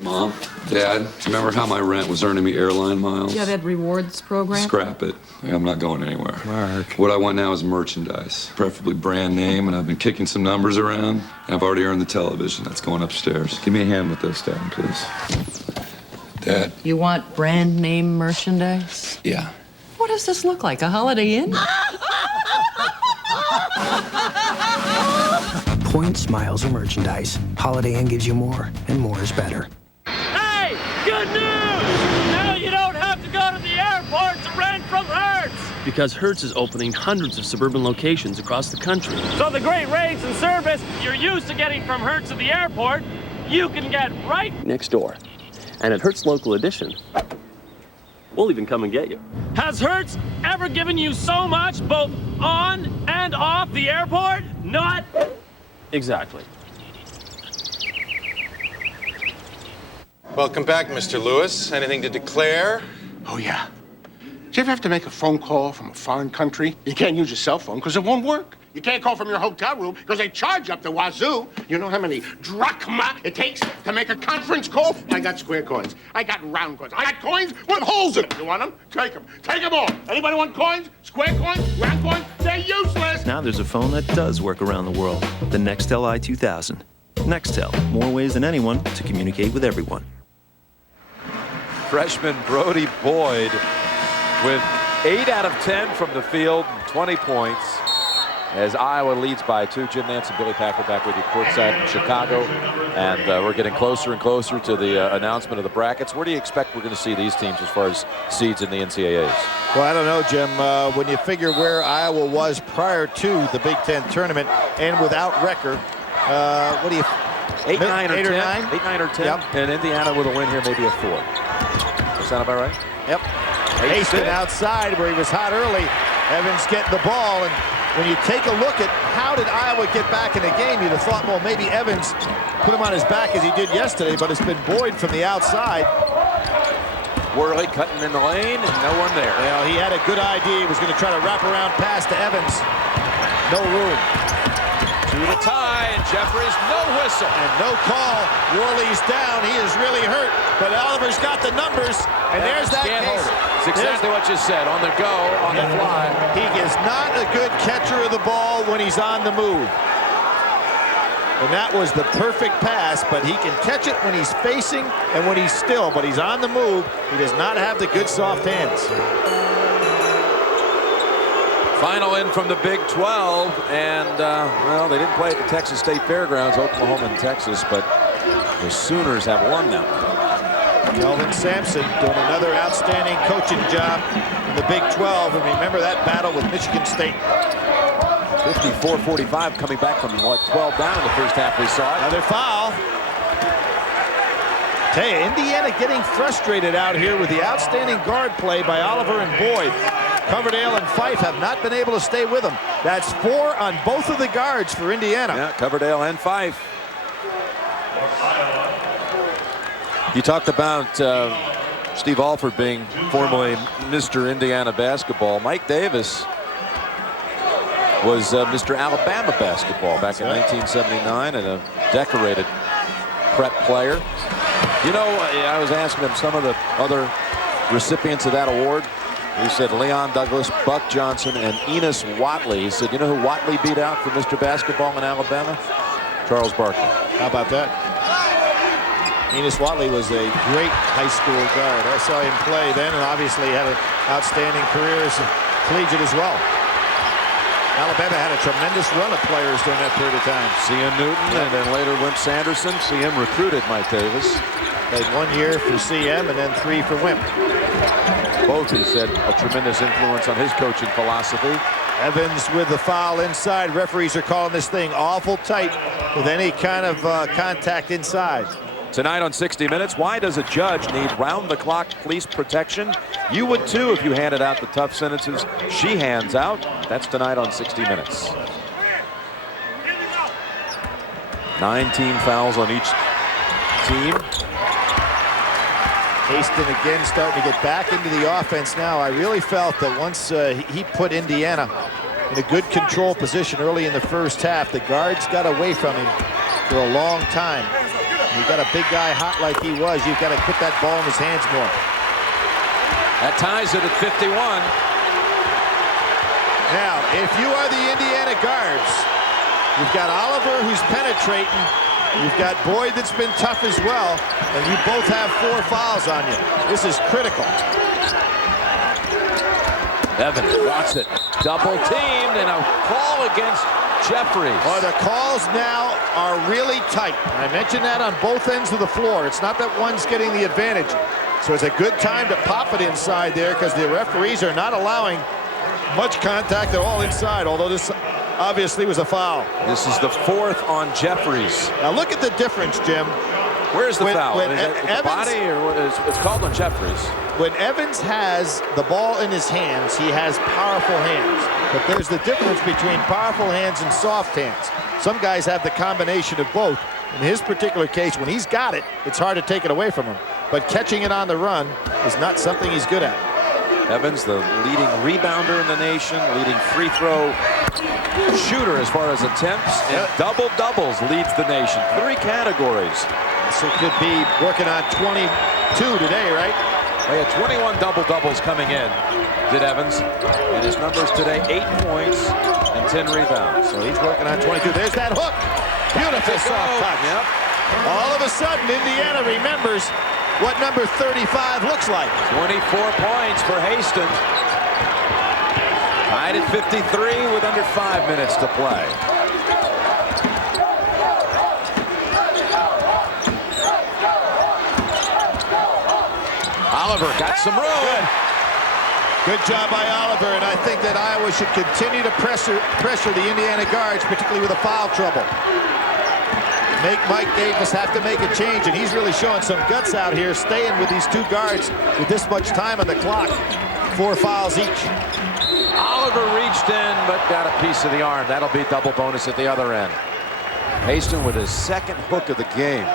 Mom, Dad, remember how my rent was earning me airline miles? Yeah, that rewards program? Scrap it. I'm not going anywhere. Mark. What I want now is merchandise, preferably brand name, and I've been kicking some numbers around, and I've already earned the television that's going upstairs. Give me a hand with this, Dad, please. Dad. You want brand name merchandise? Yeah. What does this look like, a Holiday Inn? Points, miles, or merchandise. Holiday Inn gives you more, and more is better. Hey, good news! Now you don't have to go to the airport to rent from Hertz! Because Hertz is opening hundreds of suburban locations across the country. So the great rates and service you're used to getting from Hertz at the airport, you can get right next door. And at Hertz Local Edition, we'll even come and get you. Has Hertz ever given you so much, both on and off the airport? Not exactly. Welcome back, Mr. Lewis. Anything to declare? Oh, yeah. Did you ever have to make a phone call from a foreign country? You can't use your cell phone because it won't work. You can't call from your hotel room because they charge up the wazoo. You know how many drachma it takes to make a conference call? I got square coins. I got round coins. I got coins with holes in them. You want them? Take them. Take them all. Anybody want coins? Square coins? Round coins? They're useless. Now there's a phone that does work around the world. The Nextel i2000. Nextel. More ways than anyone to communicate with everyone. Freshman Brody Boyd with 8 out of 10 from the field and 20 points as Iowa leads by 2. Jim Nance and Billy Packer back with you courtside in Chicago, and we're getting closer and closer to the announcement of the brackets. Where do you expect we're going to see these teams as far as seeds in the NCAAs? Well, I don't know, Jim. When you figure where Iowa was prior to the Big Ten tournament and without record, what do you? 8, 9, or 10. 8, 9, or 10. Yep. And Indiana with a win here, maybe a 4. Sound about right? Yep. Haston outside where he was hot early. Evans getting the ball, and when you take a look at how did Iowa get back in the game, you'd have thought, well, maybe Evans put him on his back as he did yesterday, but it's been Boyd from the outside. Worley cutting in the lane, and no one there. Well, he had a good idea. He was going to try to wrap around pass to Evans. No room. To the tie, and Jeffries, no whistle. And no call. Worley's down. He is really hurt, but Oliver's got the numbers, and there's that case. It's exactly what you said. On the go, on the fly. He is not a good catcher of the ball when he's on the move. And that was the perfect pass, but he can catch it when he's facing and when he's still, but he's on the move. He does not have the good soft hands. Final in from the Big 12, and, well, they didn't play at the Texas State Fairgrounds, Oklahoma and Texas, but the Sooners have won that one. Kelvin Sampson doing another outstanding coaching job in the Big 12, and remember that battle with Michigan State. 54-45 coming back from, what, 12 down in the first half we saw it. Another foul. Hey, Indiana getting frustrated out here with the outstanding guard play by Oliver and Boyd. Coverdale and Fife have not been able to stay with them. That's 4 on both of the guards for Indiana. Yeah, Coverdale and Fife. You talked about Steve Alford being formerly Mr. Indiana basketball. Mike Davis was Mr. Alabama basketball back in 1979 and a decorated prep player. You know, I was asking him some of the other recipients of that award. He said Leon Douglas, Buck Johnson, and Enos Watley. He said, you know who Watley beat out for Mr. Basketball in Alabama? Charles Barkley. How about that? Enos Watley was a great high school guard. I saw him play then, and obviously had an outstanding career as a collegiate as well. Alabama had a tremendous run of players during that period of time. C.M. Newton, and then later Wimp Sanderson. C.M. recruited Mike Davis. Played 1 year for C.M. and then 3 for Wimp. Both, he said, a tremendous influence on his coaching philosophy. Evans with the foul inside. Referees are calling this thing awful tight with any kind of contact inside. Tonight on 60 Minutes, why does a judge need round-the-clock police protection? You would too if you handed out the tough sentences she hands out. That's tonight on 60 Minutes. 9 team fouls on each team. Haston again starting to get back into the offense now. I really felt that once he put Indiana in a good control position early in the first half, the guards got away from him for a long time. You got a big guy hot like he was, you've got to put that ball in his hands more. That ties it at 51. Now, if you are the Indiana guards, you've got Oliver who's penetrating, you've got Boyd that's been tough as well, and you both have 4 fouls on you. This is critical. Evans wants it. Double teamed and a call against Jeffries. Oh, the calls now are really tight. I mentioned that on both ends of the floor. It's not that one's getting the advantage. So it's a good time to pop it inside there because the referees are not allowing much contact at all inside, although this obviously was a foul. This is the 4th on Jeffries. Now look at the difference, Jim. Where's the foul? When Is it the Evans, body, or what is it's called on Jeffries? When Evans has the ball in his hands, he has powerful hands. But there's the difference between powerful hands and soft hands. Some guys have the combination of both. In his particular case, when he's got it, it's hard to take it away from him. But catching it on the run is not something he's good at. Evans, the leading rebounder in the nation, leading free throw shooter as far as attempts, and double-doubles leads the nation. 3 categories. So could be working on 22 today, right? He had 21 double-doubles coming in, did Evans. And his numbers today, 8 points and 10 rebounds. So he's working on 22. There's that hook. Beautiful soft touch. Yep. All of a sudden, Indiana remembers what number 35 looks like. 24 points for Haston. Tied at 53 with under 5 minutes to play. Oliver got some room. Good job by Oliver, and I think that Iowa should continue to pressure the Indiana guards, particularly with a foul trouble. Make Mike Davis have to make a change, and he's really showing some guts out here, staying with these 2 guards with this much time on the clock. 4 fouls each. Oliver reached in, but got a piece of the arm. That'll be double bonus at the other end. Haston with his 2nd hook of the game.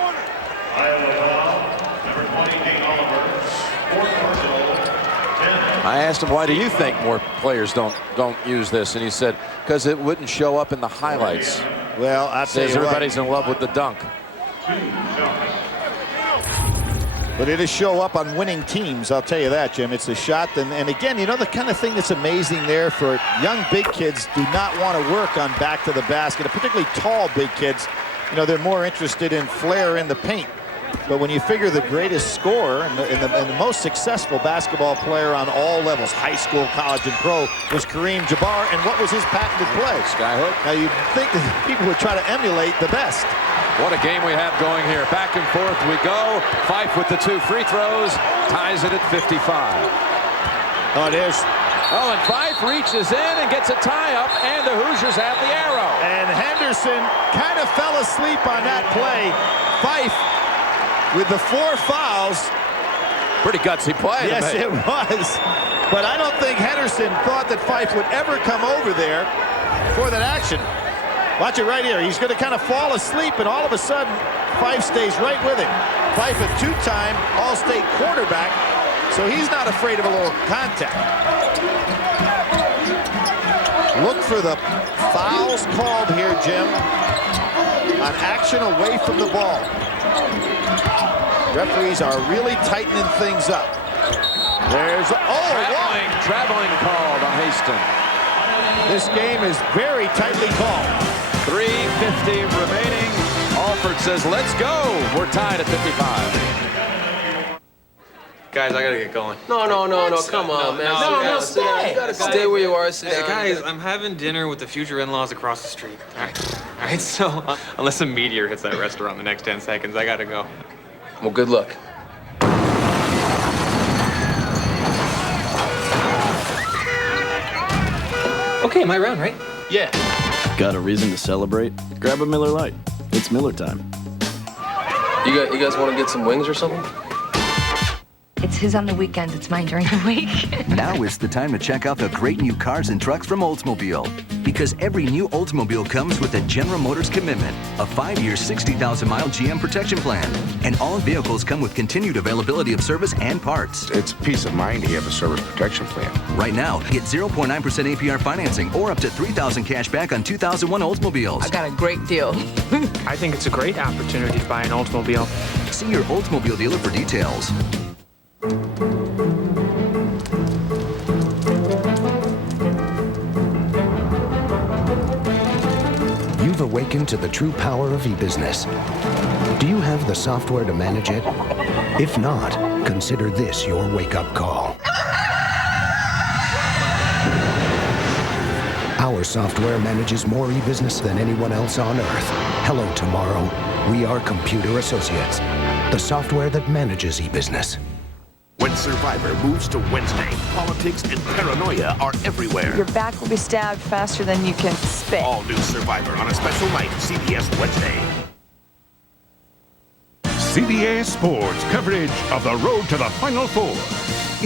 I asked him, why do you think more players don't use this? And he said, because it wouldn't show up in the highlights. Well, I tell you what, everybody's in love with the dunk. But it'll show up on winning teams, I'll tell you that, Jim. It's a shot, and again, you know, the kind of thing that's amazing there for young big kids do not want to work on back to the basket, particularly tall big kids. You know, they're more interested in flair in the paint. But when you figure the greatest scorer and the most successful basketball player on all levels, high school, college, and pro, was Kareem Jabbar, and what was his patented play? Skyhook. Now, you'd think that people would try to emulate the best. What a game we have going here. Back and forth we go. Fife with the 2 free throws. Ties it at 55. Oh, there's... Oh, and Fife reaches in and gets a tie-up, and the Hoosiers have the arrow. And Henderson kind of fell asleep on that play. Fife with the 4 fouls. Pretty gutsy play. Yes, it was. But I don't think Henderson thought that Fife would ever come over there for that action. Watch it right here. He's going to kind of fall asleep, and all of a sudden, Fife stays right with him. Fife, a 2-time All-State quarterback, so he's not afraid of a little contact. Look for the fouls called here, Jim, on action away from the ball. Referees are really tightening things up. There's traveling called on Haston. This game is very tightly called. 3:50 remaining. Alford says, let's go. We're tied at 55. Guys, I gotta get going. No, come on, man. No, stay. Stay where you are. Sit down. Guys, I'm having dinner with the future in-laws across the street. All right, so unless a meteor hits that restaurant in the next 10 seconds, I gotta go. Well, good luck. Okay, my round, right? Yeah. Got a reason to celebrate? Grab a Miller Lite. It's Miller time. You guys want to get some wings or something? It's his on the weekends. It's mine during the week. Now is the time to check out the great new cars and trucks from Oldsmobile. Because every new Oldsmobile comes with a General Motors commitment, a 5-year, 60,000-mile GM protection plan. And all vehicles come with continued availability of service and parts. It's peace of mind to have a service protection plan. Right now, get 0.9% APR financing or up to $3,000 cash back on 2001 Oldsmobiles. I got a great deal. I think it's a great opportunity to buy an Oldsmobile. See your Oldsmobile dealer for details. You've awakened to the true power of e-business. Do you have the software to manage it? If not, consider this your wake-up call. Our software manages more e-business than anyone else on Earth. Hello, tomorrow. We are Computer Associates, the software that manages e-business. When Survivor moves to Wednesday, politics and paranoia are everywhere. Your back will be stabbed faster than you can spit. All new Survivor on a special night, CBS Wednesday. CBS Sports coverage of the road to the Final Four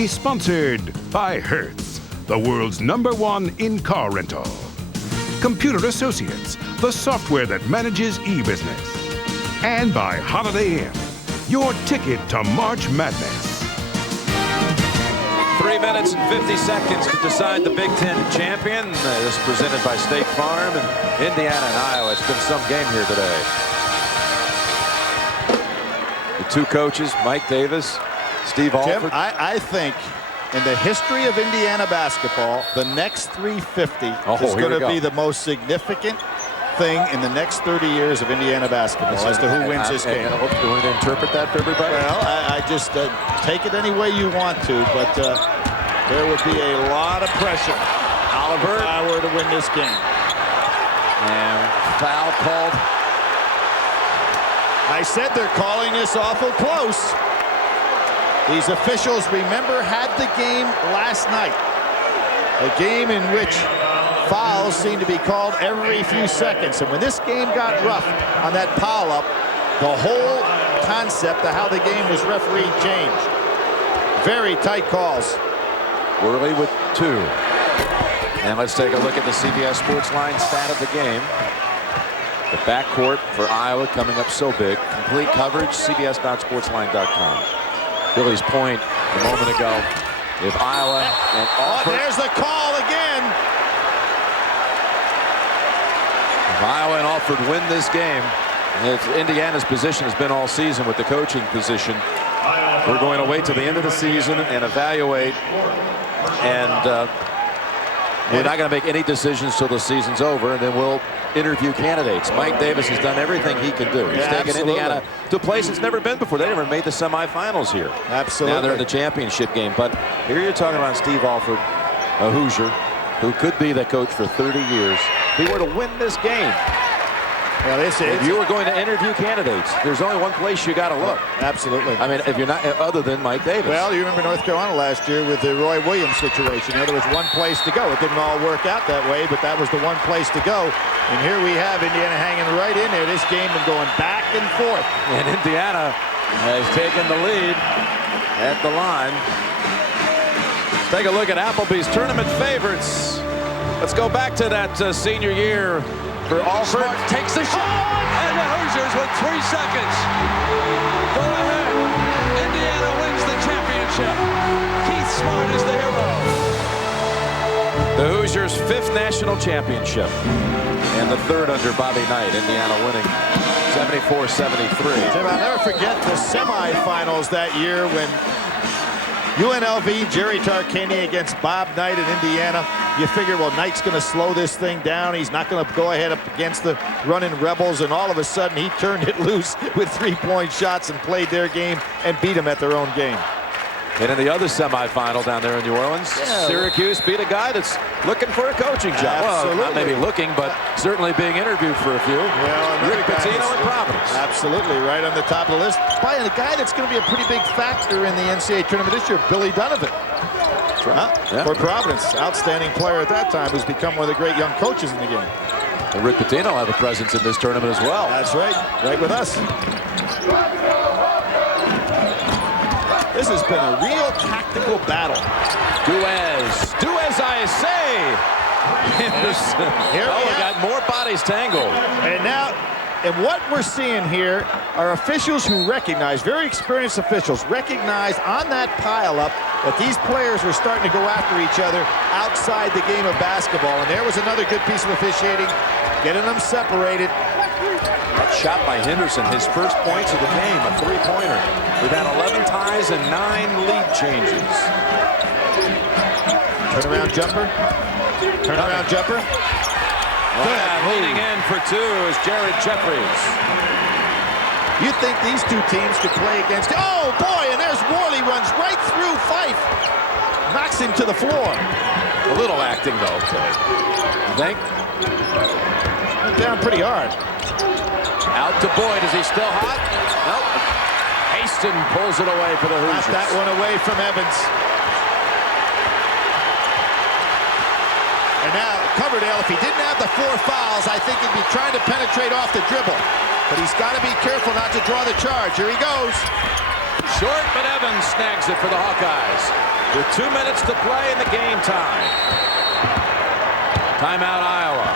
is sponsored by Hertz, the world's #1 in-car rental. Computer Associates, the software that manages e-business. And by Holiday Inn, your ticket to March Madness. 3 minutes and 50 seconds to decide the Big Ten champion. This is presented by State Farm and Indiana and Iowa. It's been some game here today. The two coaches, Mike Davis, Steve Alford. Jim, I think in the history of Indiana basketball, the next 350 is going to be the most significant thing in the next 30 years of Indiana basketball as to who wins this game. You want to interpret that for everybody? Well, I just take it any way you want to, but there would be a lot of pressure Oliver, if I were to win this game. And foul called. I said they're calling this awful close. These officials, remember, had the game last night. A game in which fouls seem to be called every few seconds. And when this game got rough on that pile-up, the whole concept of how the game was refereed changed. Very tight calls. Worley with 2. And let's take a look at the CBS Sports Line stat of the game. The backcourt for Iowa coming up so big. Complete coverage, cbs.sportsline.com. Billy's point a moment ago. If Iowa and Alford, there's the call again. If Iowa and Alford win this game, if Indiana's position has been all season with the coaching position, we're going to wait till the end of the season and evaluate. And we're not going to make any decisions till the season's over, and then we'll interview candidates. Mike Davis has done everything he can do. He's taken Indiana to a place it's never been before. They never made the semifinals here. Absolutely. Now they're in the championship game. But here you're talking about Steve Alford, a Hoosier, who could be the coach for 30 years. If he were to win this game, well, if you were going to interview candidates, there's only one place you got to look. Absolutely. I mean, if you're not, other than Mike Davis. Well, you remember North Carolina last year with the Roy Williams situation. You know, there was one place to go. It didn't all work out that way, but that was the one place to go. And here we have Indiana hanging right in there. This game been going back and forth. And Indiana has taken the lead at the line. Let's take a look at Applebee's tournament favorites. Let's go back to that senior year for Alford. Smart takes the shot, and the Hoosiers with 3 seconds go ahead. Indiana wins the championship. Keith Smart is the hero. The Hoosiers' 5th national championship, and the 3rd under Bobby Knight. Indiana winning 74-73. Jim, I'll never forget the semifinals that year when UNLV, Jerry Tarkanian against Bob Knight in Indiana. You figure, well, Knight's going to slow this thing down. He's not going to go ahead up against the running Rebels. And all of a sudden, he turned it loose with 3-point shots and played their game and beat them at their own game. And in the other semifinal down there in New Orleans, Syracuse beat a guy that's looking for a coaching job. Absolutely. Well, not maybe looking, but certainly being interviewed for a few. Well, Rick Pitino in Providence. Absolutely, right on the top of the list. By a guy that's going to be a pretty big factor in the NCAA tournament this year, Billy Donovan. For Providence, outstanding player at that time, who's become one of the great young coaches in the game. And Rick Pitino had a presence in this tournament as well. That's right, right with us. This has been a real tactical battle. Do as I say. Here we got more bodies tangled. And now, and what we're seeing here are officials who recognize, very experienced officials, recognize on that pileup that these players were starting to go after each other outside the game of basketball. And there was another good piece of officiating, getting them separated. That shot by Henderson, his first points of the game, a 3-pointer. We've had 11 ties and 9 lead changes. Turnaround jumper. Turnaround jumper. Leaning in for 2 is Jared Jeffries. You think these two teams could play against... Oh, boy, and there's Worley, runs right through Fife. Knocks him to the floor. A little acting, though. You think? Went down pretty hard. Out to Boyd. Is he still hot? Nope. Haston pulls it away for the Hoosiers. Got that one away from Evans. And now, Coverdale, if he didn't have the 4 fouls, I think he'd be trying to penetrate off the dribble. but he's got to be careful not to draw the charge. Here he goes. Short, but Evans snags it for the Hawkeyes with 2 minutes to play in the game time. Timeout, Iowa.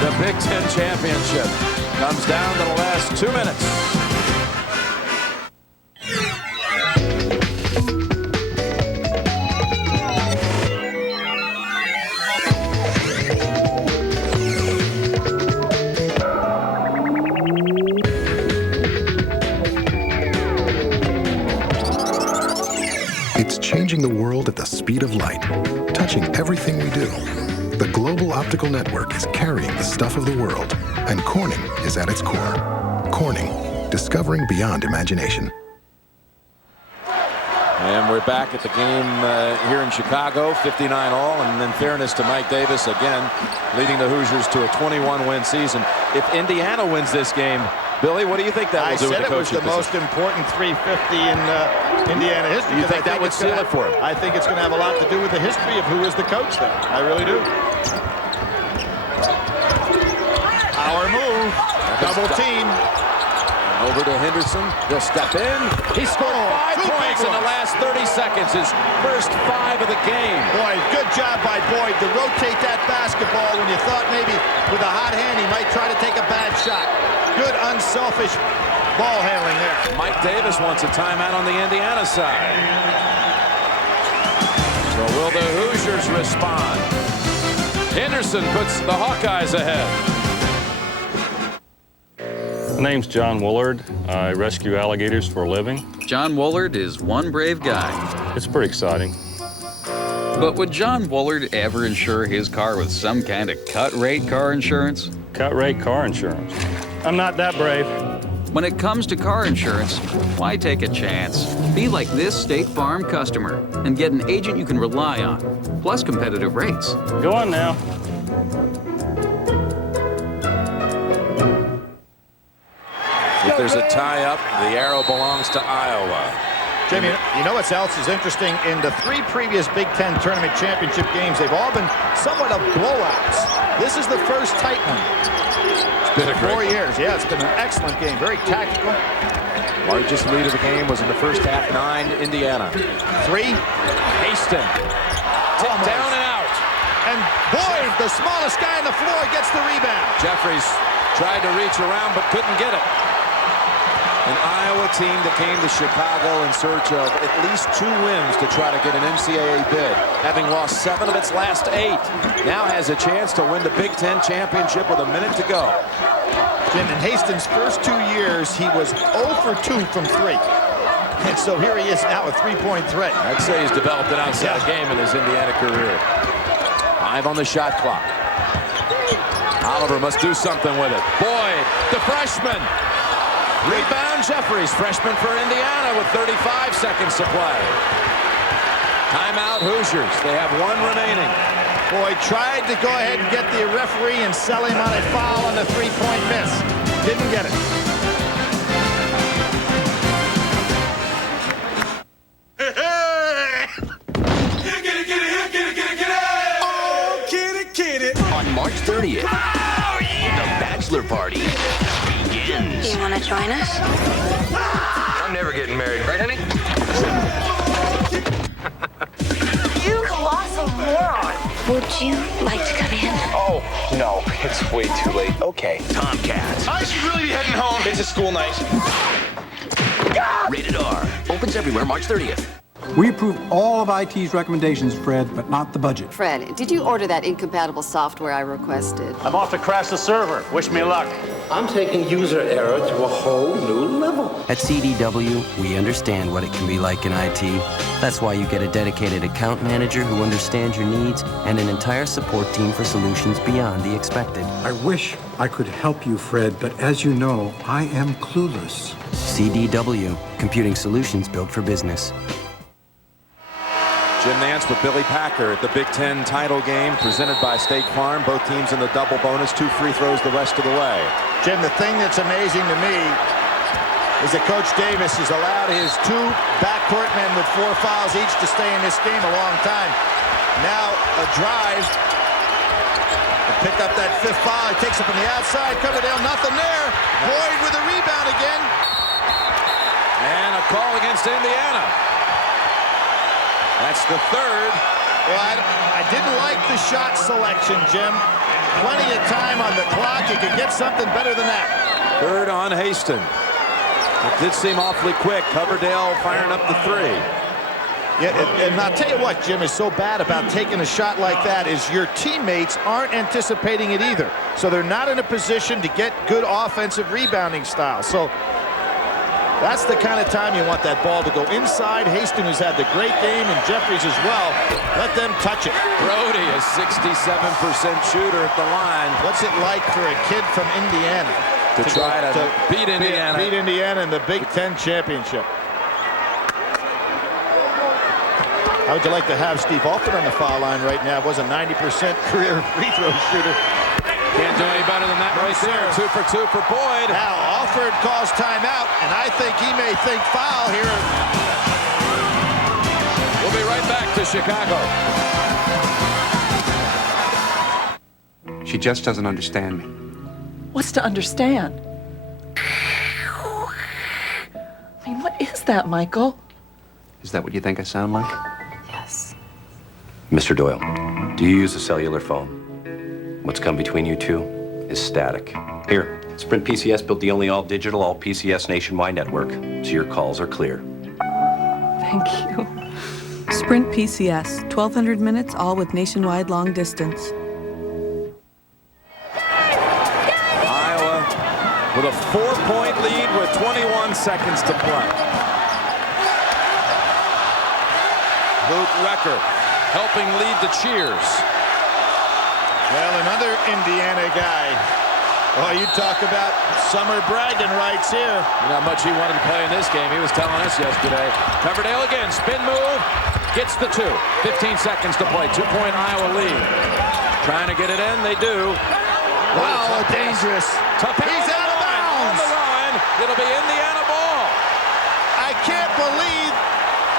The Big Ten championship comes down to the last 2 minutes. It's changing the world at the speed of light, touching everything we do. The global optical network is carrying the stuff of the world, and Corning is at its core. Corning, discovering beyond imagination. And we're back at the game here in Chicago, 59 all, and in fairness to Mike Davis, again, leading the Hoosiers to a 21-win season. If Indiana wins this game, Billy, what do you think that will do with the coaching position? I said it was the most important 350 in Indiana history. You think that would seal it for him? I think it's going to have a lot to do with the history of who is the coach there. I really do. Power move. Double team. Over to Henderson. He'll step in. He scored 5 points in the last 30 seconds. His first 5 of the game. Boyd, good job by Boyd to rotate that basketball when you thought maybe with a hot hand he might try to take a bad shot. Good, unselfish ball handling there. Mike Davis wants a timeout on the Indiana side. So will the Hoosiers respond? Henderson puts the Hawkeyes ahead. My name's John Woolard. I rescue alligators for a living. John Woolard is one brave guy. It's pretty exciting. But would John Woolard ever insure his car with some kind of cut-rate car insurance? Cut-rate car insurance? I'm not that brave. When it comes to car insurance, why take a chance? Be like this State Farm customer and get an agent you can rely on, plus competitive rates. Go on now. If there's a tie-up, the arrow belongs to Iowa. Jimmy, you know what else is interesting? In the 3 previous Big Ten tournament championship games, they've all been somewhat of blowouts. This is the first tight one. It's been a great 4 years. Yeah, it's been an excellent game. Very tactical. Largest lead of the game was in the first half, 9, Indiana. 3. Haston. Tipped down and out. And Boyd, the smallest guy on the floor, gets the rebound. Jeffries tried to reach around but couldn't get it. An Iowa team that came to Chicago in search of at least 2 wins to try to get an NCAA bid, having lost 7 of its last 8, now has a chance to win the Big Ten championship with a minute to go. Jim, in Haston's first 2 years, he was 0 for 2 from 3. And so here he is now, a 3-point threat. I'd say he's developed an outside game in his Indiana career. 5 on the shot clock. Oliver must do something with it. Boyd, the freshman. Rebound, Jeffries, freshman for Indiana with 35 seconds to play. Timeout, Hoosiers. They have 1 remaining. Boyd tried to go ahead and get the referee and sell him on a foul on the 3-point miss. Didn't get it. Oh, get it. On March 30th, the bachelor party begins. You want to join us? I'm never getting married, right, honey? You colossal moron. Would you like to come in? Oh, no, it's way too late. Okay. Tomcats. I should really be heading home. It's a school night. Rated R. Opens everywhere March 30th. We approved all of IT's recommendations, Fred, but not the budget. Fred, did you order that incompatible software I requested? I'm off to crash the server. Wish me luck. I'm taking user error to a whole new level. At CDW, we understand what it can be like in IT. That's why you get a dedicated account manager who understands your needs and an entire support team for solutions beyond the expected. I wish I could help you, Fred, but as you know, I am clueless. CDW, computing solutions built for business. Jim Nance with Billy Packer at the Big Ten title game presented by State Farm. Both teams in the double bonus, 2 free throws the rest of the way. Jim, the thing that's amazing to me is that Coach Davis has allowed his 2 backcourt men with 4 fouls each to stay in this game a long time. Now a drive pick up that 5th foul. He takes it from the outside. Coverdale, nothing there. Boyd with a rebound again. And a call against Indiana. That's the 3rd. Well, I didn't like the shot selection, Jim. Plenty of time on the clock. You could get something better than that. 3rd on Haston. It did seem awfully quick. Coverdale firing up the 3. Yeah, and I'll tell you what, Jim, is so bad about taking a shot like that is your teammates aren't anticipating it either. So they're not in a position to get good offensive rebounding style. So that's the kind of time you want that ball to go inside. Haston, who's had the great game, and Jeffries as well. Let them touch it. Brody, a 67% shooter at the line. What's it like for a kid from Indiana to try to beat Indiana? Beat Indiana in the Big Ten championship. How would you like to have Steve Alford on the foul line right now? Was a 90% career free throw shooter. Can't do any better than that right there. 2 for 2 for Boyd. Now Alford calls timeout, and I think he may think foul here. We'll be right back to Chicago. She just doesn't understand me. What's to understand? I mean, what is that, Michael? Is that what you think I sound like? Yes. Mr. Doyle, do you use a cellular phone? What's come between you two is static. Here, Sprint PCS built the only all-digital, all-PCS nationwide network, so your calls are clear. Thank you. Sprint PCS, 1,200 minutes, all with nationwide long distance. Iowa with a 4-point lead with 21 seconds to play. Luke Recker helping lead the cheers. Well, another Indiana guy. Oh, you talk about summer bragging rights here. You know how much he wanted to play in this game. He was telling us yesterday. Coverdale again, spin move, gets the 2. 15 seconds to play, 2-point Iowa lead. Trying to get it in, they do. Wow, dangerous. He's out of bounds. On the line, it'll be Indiana ball. I can't believe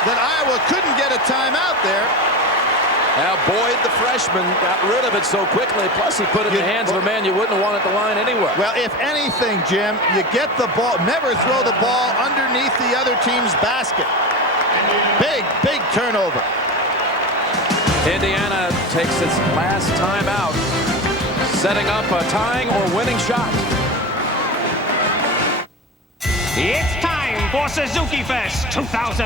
that Iowa couldn't get a timeout there. Now Boyd, the freshman, got rid of it so quickly. Plus, he put it in the hands of a man you wouldn't want at the line anyway. Well, if anything, Jim, you get the ball. Never throw the ball underneath the other team's basket. Big turnover. Indiana takes its last timeout, setting up a tying or winning shot. It's time for Suzuki Fest 2001,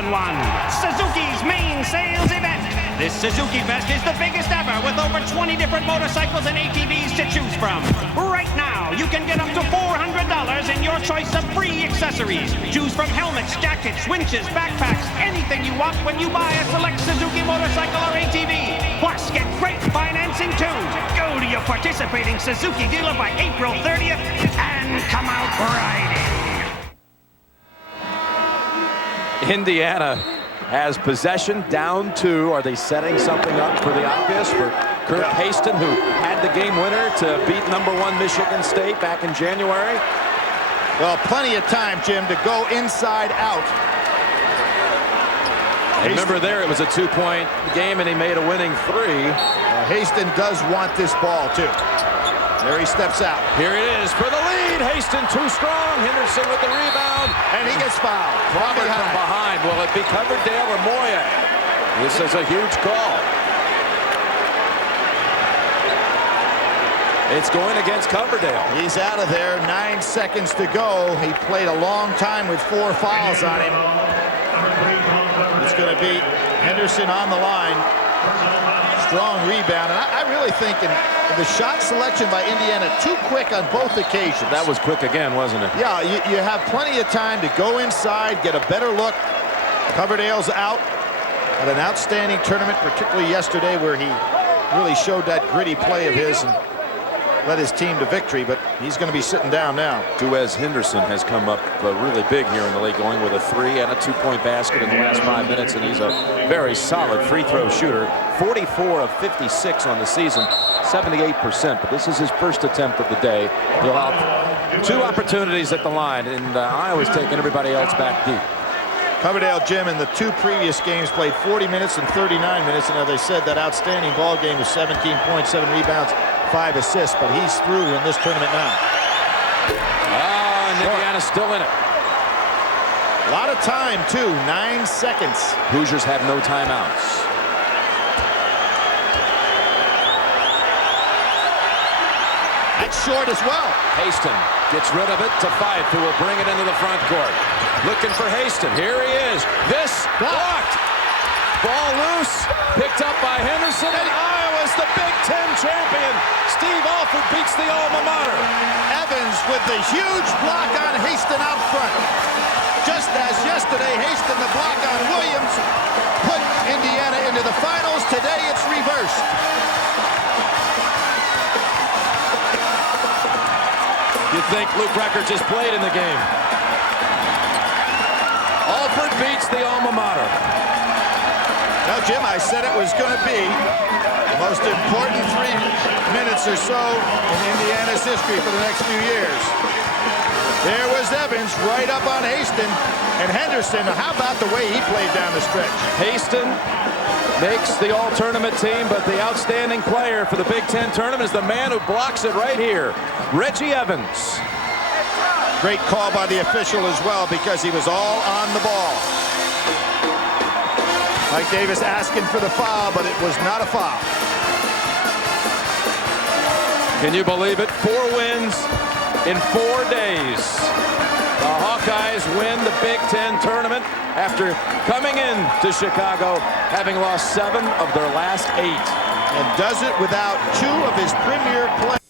Suzuki's main sales event. This Suzuki Fest is the biggest ever, with over 20 different motorcycles and ATVs to choose from. Right now, you can get up to $400 in your choice of free accessories. Choose from helmets, jackets, winches, backpacks, anything you want when you buy a select Suzuki motorcycle or ATV. Plus, get great financing too. Go to your participating Suzuki dealer by April 30th and come out riding. Indiana has possession, down 2. Are they setting something up for the obvious for Kurt Haston, who had the game winner to beat #1 Michigan State back in January? Well, plenty of time, Jim, to go inside out. Remember there, it was a 2-point game, and he made a winning 3. Haston does want this ball, too. There he steps out. Here it is for the lead. Haston too strong. Henderson with the rebound. And he gets fouled. From behind. Will it be Coverdale or Moya? This is a huge call. It's going against Coverdale. He's out of there. 9 seconds to go. He played a long time with 4 fouls on him. It's going to be Henderson on the line. Strong rebound. And I really think in the shot selection by Indiana, too quick on both occasions. That was quick again, wasn't it? Yeah, you have plenty of time to go inside, get a better look. Coverdale's out. Had an outstanding tournament, particularly yesterday, where he really showed that gritty play of his and led his team to victory, but he's going to be sitting down now. Duez Henderson has come up really big here in the league, going with a 3 and a 2-point basket in the last 5 minutes, and he's a very solid free throw shooter. 44 of 56 on the season, 78%, but this is his first attempt of the day. He'll have 2 opportunities at the line, and Iowa's taking everybody else back deep. Coverdale, Jim, in the 2 previous games played 40 minutes and 39 minutes, and as I said, that outstanding ball game with 17 points, 7 rebounds, 5 assists, but he's through in this tournament now. And Indiana's still in it. A lot of time, too. 9 seconds. Hoosiers have no timeouts. That's short as well. Haston gets rid of it to Fife, who will bring it into the front court. Looking for Haston. Here he is. This blocked. Ball loose. Picked up by Henderson. And Iowa's the Big Ten champion. Steve Alford beats the alma mater. Evans with the huge block on Haston out front. Just as yesterday, Haston, the block on Williams, put Indiana into the finals. Today, it's reversed. You think Luke Record just played in the game. Alford beats the alma mater. Now, Jim, I said it was going to be the most important 3 minutes or so in Indiana's history for the next few years. There was Evans right up on Haston. And Henderson, how about the way he played down the stretch? Haston makes the all-tournament team, but the outstanding player for the Big Ten tournament is the man who blocks it right here, Reggie Evans. Great call by the official as well, because he was all on the ball. Mike Davis asking for the foul, but it was not a foul. Can you believe it? 4 wins in 4 days. The Hawkeyes win the Big Ten tournament after coming in to Chicago, having lost 7 of their last 8. And does it without 2 of his premier players.